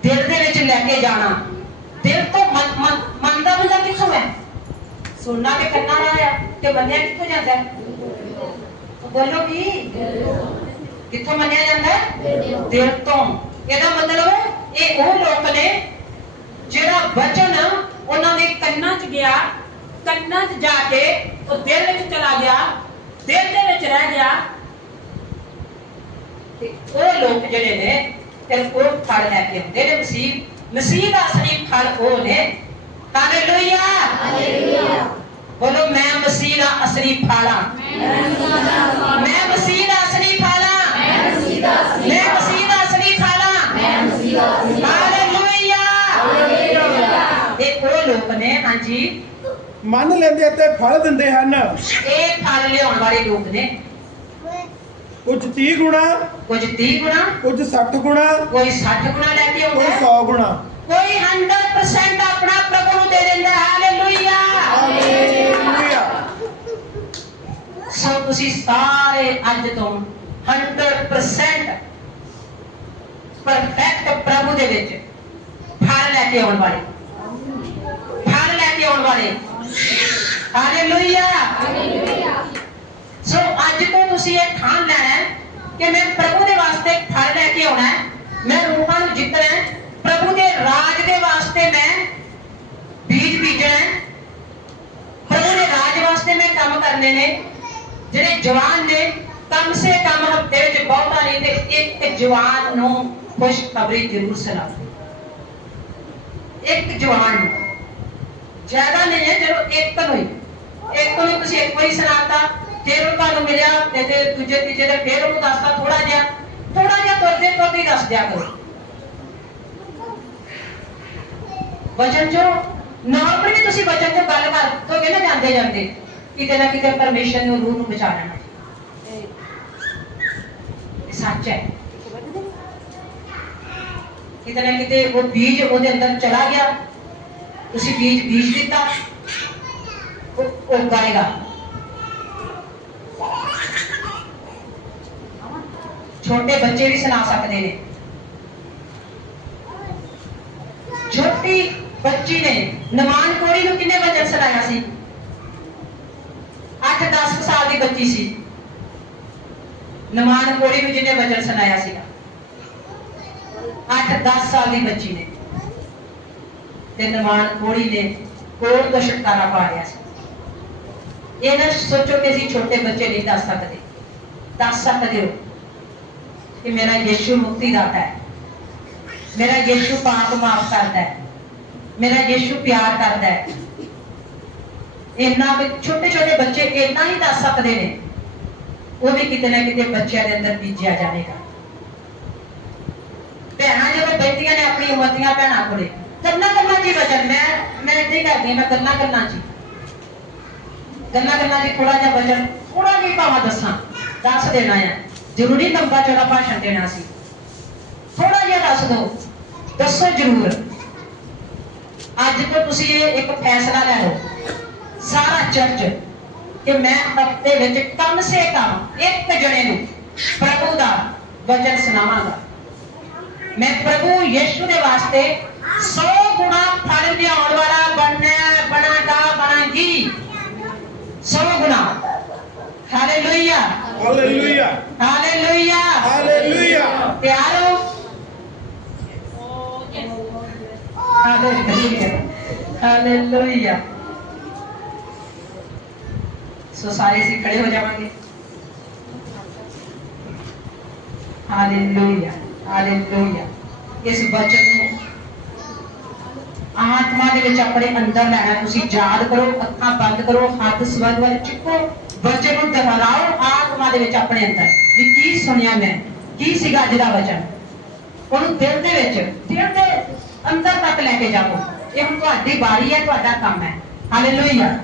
ਦਿਲ ਦੇ ਵਿੱਚ ਲੈ ਕੇ ਜਾਣਾ। ਦਿਲ ਤੋਂ ਮਨ- ਮਨ- ਮੰਨਦਾ ਬੰਦਾ ਕਿੱਥੋਂ ਹੈ? ਸੁਣਨਾ ਤੇ ਕੰਨਾਂ ਨਾਲ ਆ ਤੇ ਮੰਨਿਆ ਕਿੱਥੋਂ ਜਾਂਦਾ ਹੈ? ਬੋਲੋ ਕੀ? ਕਿੱਥੋਂ ਮੰਨਿਆ ਜਾਂਦਾ ਹੈ? ਦਿਲ ਤੋਂ। ਇਹਦਾ ਮਤਲਬ ਇਹ ਉਹ ਲੋਕ ਨੇ ਜਿਹੜਾ ਵਚਨ ਉਹਨਾਂ ਦੇ ਕੰਨਾਂ 'ਚ ਗਿਆ ਕੰਨਾਂ 'ਚ ਜਾ ਕੇ ਉਹ ਦਿਲ ਵਿੱਚ ਚਲਾ ਗਿਆ ਦਿਲ ਦੇ ਵਿੱਚ ਰਹਿ ਗਿਆ। ਤੇ ਉਹ ਲੋਕ ਜਿਹੜੇ ਨੇ ਫਿਰ ਉਹ ਫਲ ਲੈ ਕੇ ਆਉਂਦੇ ਨੇ ਮਸੀਹ। ਮਸੀਹ ਦਾ ਅਸਲੀ ਫਲ ਉਹ ਨੇ। ਹਾਲੇਲੂਇਆ ਹਾਲੇਲੂਇਆ ਬੋਲੋ ਮੈਂ ਮਸੀਹ ਦਾ ਅਸਲੀ ਫਲ। ਆ ਮੈਂ ਮਸੀਹ ਦਾ ਅਸਲੀ ਫਲ। ਆ ਮੈਂ ਮਸੀਹ ਦਾ ਅਸਲੀ ਮੈਂ ਮਸੀਹ ਦਾ ਅਸਲੀ ਫਲ। ਆ ਮੈਂ ਮਸੀਹ ਦਾ ਅਸਲੀ ਹਾਲੇਲੂਇਆ ਇਹ ਉਹ ਲੋਕ ਨੇ ਹਾਂਜੀ ਮੰਨ ਲੈਂਦੇ ਅਤੇ ਫਲ ਦਿੰਦੇ ਹਨ। ਇਹ ਫਲ ਲਿਆਉਣ ਵਾਲੇ ਲੋਕ ਨੇ। ਕੁਝ 30 ਗੁਣਾ ਕੁਝ 30 ਗੁਣਾ ਕੁਝ 60 ਗੁਣਾ ਕੋਈ 60 ਗੁਣਾ ਲੈ ਕੇ ਕੋਈ ਆਉਂਦਾ 100 ਗੁਣਾ। ਕੋਈ 100% ਆਪਣਾ ਪ੍ਰਭੂ ਨੂੰ ਦੇ ਦਿੰਦਾ ਹਾਲੇਲੂਇਆ ਹਾਲੇਲੂਇਆ ਸੋ ਤੁਸੀਂ ਸਾਰੇ ਅੱਜ ਤੋਂ 100% ਪਰਫੈਕਟ ਪ੍ਰਭੂ ਦੇ ਵਿੱਚ ਫਲ ਲੈ ਕੇ ਆਉਣ ਵਾਲੇ। ਫਲ ਲੈ ਕੇ ਆਉਣ ਵਾਲੇ। ਹਾਲੇਲੂਇਆ ਸੋ ਅੱਜ ਤੋਂ ਤੁਸੀਂ ਇਹ ਠਾਣ ਲੈਣਾ ਹੈ ਕਿ ਮੈਂ ਪ੍ਰਭੂ ਦੇ ਵਾਸਤੇ ਫਲ ਲੈ ਕੇ ਆਉਣਾ ਹੈ। ਮੈਂ ਰੂਹਾਂ ਨੂੰ ਜਿੱਤਣਾ ਹੈ। ਪ੍ਰਭੂ ਦੇ ਰਾਜ ਦੇ ਵਾਸਤੇ ਮੈਂ ਬੀਜ ਬੀਜਣਾ ਹੈ। ਪ੍ਰਭੂ ਦੇ ਰਾਜ ਵਾਸਤੇ ਮੈਂ ਕੰਮ ਕਰਨੇ ਨੇ। ਜਿਹੜੇ ਜਵਾਨ ਨੇ ਕਮ ਸੇ ਕਮ ਹਫ਼ਤੇ ਵਿੱਚ ਬਹੁਤਾ ਨਹੀਂ ਤੇ ਇੱਕ ਜਵਾਨ ਨੂੰ ਖੁਸ਼ਖਬਰੀ ਜ਼ਰੂਰ ਸੁਣਾਓ। ਇੱਕ ਜਵਾਨ ਨੂੰ। ਜ਼ਿਆਦਾ ਨਹੀਂ ਹੈ, ਚਲੋ ਇੱਕ ਨੂੰ ਹੀ। ਇੱਕ ਨੂੰ ਤੁਸੀਂ ਇੱਕ ਵਾਰੀ ਸੁਣਾਤਾ, ਫਿਰ ਉਹ ਤੁਹਾਨੂੰ ਮਿਲਿਆ ਤੇ ਤੇ ਦੂਜੇ ਤੀਜੇ ਦੇ ਫਿਰ ਉਹਨੂੰ ਦੱਸਤਾ ਥੋੜਾ ਜਿਹਾ। ਥੋੜਾ ਜਿਹਾ ਤੁਰਦੇ ਤੁਰਦੇ ਦੱਸ ਦਿਆ ਕਰੋ। ਵਚਨ ਜੋ ਨਾਰਮਲੀ ਤੁਸੀਂ ਵਚਨ ਜੋ ਗੱਲ ਕਰ ਦੋਗੇ ਨਾ ਜਾਂਦੇ ਜਾਂਦੇ, ਕਿਤੇ ਨਾ ਕਿਤੇ ਪਰਮੇਸ਼ਰ ਨੂੰ ਰੂਹ ਨੂੰ ਬਚਾ ਲੈਣਾ। ਇਹ ਸੱਚ ਹੈ। ਕਿਤੇ ਨਾ ਕਿਤੇ ਉਹ ਬੀਜ ਉਹਦੇ ਅੰਦਰ ਚਲਾ ਗਿਆ। ਤੁਸੀਂ ਬੀਜ ਬੀਜ ਦਿੱਤਾ, ਉਹ ਉਗਾਏਗਾ। ਛੋਟੇ ਬੱਚੇ ਵੀ ਸੁਣਾ ਸਕਦੇ ਨੇ। ਛੋਟੀ ਬੱਚੀ ਨੇ ਨਮਾਨ ਕੋੜੀ ਨੂੰ ਕਿੰਨੇ ਵਚਨ ਸੁਣਾਇਆ ਸੀ? 8-10 ਸਾਲ ਦੀ ਬੱਚੀ ਸੀ। ਨਮਾਨ ਕੋੜੀ ਨੂੰ ਜਿੰਨੇ ਵਚਨ ਸੁਣਾਇਆ ਸੀਗਾ? 8-10 ਸਾਲ ਦੀ ਬੱਚੀ ਨੇ। ਤੇ ਨਿਮਾਣ ਕੋੜੀ ਨੇ ਕੋੜ ਤੋਂ ਛੁਟਕਾਰਾ ਪਾ ਲਿਆ ਸੀ। ਇਹ ਨਾ ਸੋਚੋ ਕਿ ਅਸੀਂ ਛੋਟੇ ਬੱਚੇ ਨਹੀਂ ਦੱਸ ਸਕਦੇ। ਦੱਸ ਸਕਦੇ ਹੋ ਕਿ ਮੇਰਾ ਯੀਸ਼ੂ ਮੁਕਤੀ ਦਾਤਾ ਹੈ। ਮੇਰਾ ਯੀਸ਼ੂ ਪਾਪ ਮਾਫ ਕਰਦਾ ਹੈ। ਮੇਰਾ ਯੀਸ਼ੂ ਪਿਆਰ ਕਰਦਾ ਹੈ। ਇੰਨਾ ਵੀ ਛੋਟੇ ਛੋਟੇ ਬੱਚੇ ਇੰਨਾ ਹੀ ਦੱਸ ਸਕਦੇ ਨੇ। ਉਹ ਵੀ ਕਿਤੇ ਨਾ ਕਿਤੇ ਬੱਚਿਆਂ ਦੇ ਅੰਦਰ ਬੀਜਿਆ ਜਾਵੇਗਾ। ਭੈਣਾਂ, ਜਦੋਂ ਬੈਠੀਆਂ ਨੇ ਆਪਣੀ ਉਮਰ ਦੀਆਂ ਭੈਣਾਂ ਕੋਲੇ ਗੱਲਾਂ ਗੱਲਾਂ ਜੀ ਵਜਨ ਮੈਂ ਮੈਂ ਇੱਦਾਂ ਕਰਦੀ ਮੈਂ ਗੱਲਾਂ ਗੱਲਾਂ ਜੀ ਗੱਲਾਂ ਗੱਲਾਂ ਜੀ ਥੋੜਾ ਜਿਹਾ ਵਜਨ ਥੋੜਾ ਵੀ ਭਾਵਾਂ ਦੱਸਾਂ, ਦੱਸ ਦੇਣਾ ਆ। ਜ਼ਰੂਰੀ ਲੰਬਾ ਚੌੜਾ ਭਾਸ਼ਣ ਦੇਣਾ ਸੀ। ਥੋੜਾ ਜਿਹਾ ਦੱਸ ਦਿਓ। ਦੱਸੋ ਜ਼ਰੂਰ। ਅੱਜ ਤੋਂ ਤੁਸੀਂ ਇਹ ਇੱਕ ਫੈਸਲਾ ਲੈ ਲਓ। ਸਾਰਾ ਚਰਚ ਕਿ ਮੈਂ ਹਫ਼ਤੇ ਵਿੱਚ ਕਮ ਸੇ ਕਮ ਇੱਕ ਜਣੇ ਨੂੰ ਪ੍ਰਭੂ ਦਾ ਵਚਨ ਸੁਣਾਵਾਂਗਾ। ਮੈਂ ਪ੍ਰਭੂ ਯਿਸੂ ਦੇ ਵਾਸਤੇ 100 ਗੁਣਾ ਫਲ ਲਿਆਉਣ ਵਾਲਾ ਬਣਨਾ ਬਣਾਗਾ ਬਣਾਂਗੀ 100 ਗੁਣਾ ਹਾਲੇਲੂਇਆ ਹਾਲੇਲੂਇਆ ਹਾਲੇਲੂਇਆ ਹਾਲੇਲੂਇਆ ਤਿਆਰ ਹੋ ਹਾਲੇਲੂਇਆ ਹਾਲੇਲੂਇਆ ਸੋ ਸਾਰੇ ਅਸੀਂ ਖੜੇ ਹੋ ਜਾਵਾਂਗੇ ਹਾਲੇਲੂਇਆ ਹਾਲੇਲੂਇਆ ਇਸ ਵਚਨ ਨੂੰ ਆਤਮਾ ਦੇ ਵਿੱਚ ਆਪਣੇ ਅੰਦਰ ਲੈਣਾ ਤੁਸੀਂ ਯਾਦ ਕਰੋ, ਅੱਖਾਂ ਬੰਦ ਕਰੋ, ਹੱਥ ਸਵਰਗ ਵੱਲ ਚੁੱਕੋ, ਵਚਨ ਨੂੰ ਦੁਹਰਾਓ, ਆਤਮਾ ਦੇ ਵਿੱਚ ਆਪਣੇ ਅੰਦਰ। ਵੀ ਕੀ ਸੁਣਿਆ ਮੈਂ? ਕੀ ਸੀਗਾ ਅੱਜ ਦਾ ਵਚਨ? ਉਹਨੂੰ ਦਿਲ ਦੇ ਵਿੱਚ, ਦਿਲ ਦੇ ਅੰਦਰ ਤੱਕ ਲੈ ਕੇ ਜਾਓ ਇਹ ਹੁਣ ਤੁਹਾਡੀ ਵਾਰੀ ਹੈ, ਤੁਹਾਡਾ ਕੰਮ ਹੈ। ਹਾਲੇਲੂਇਆ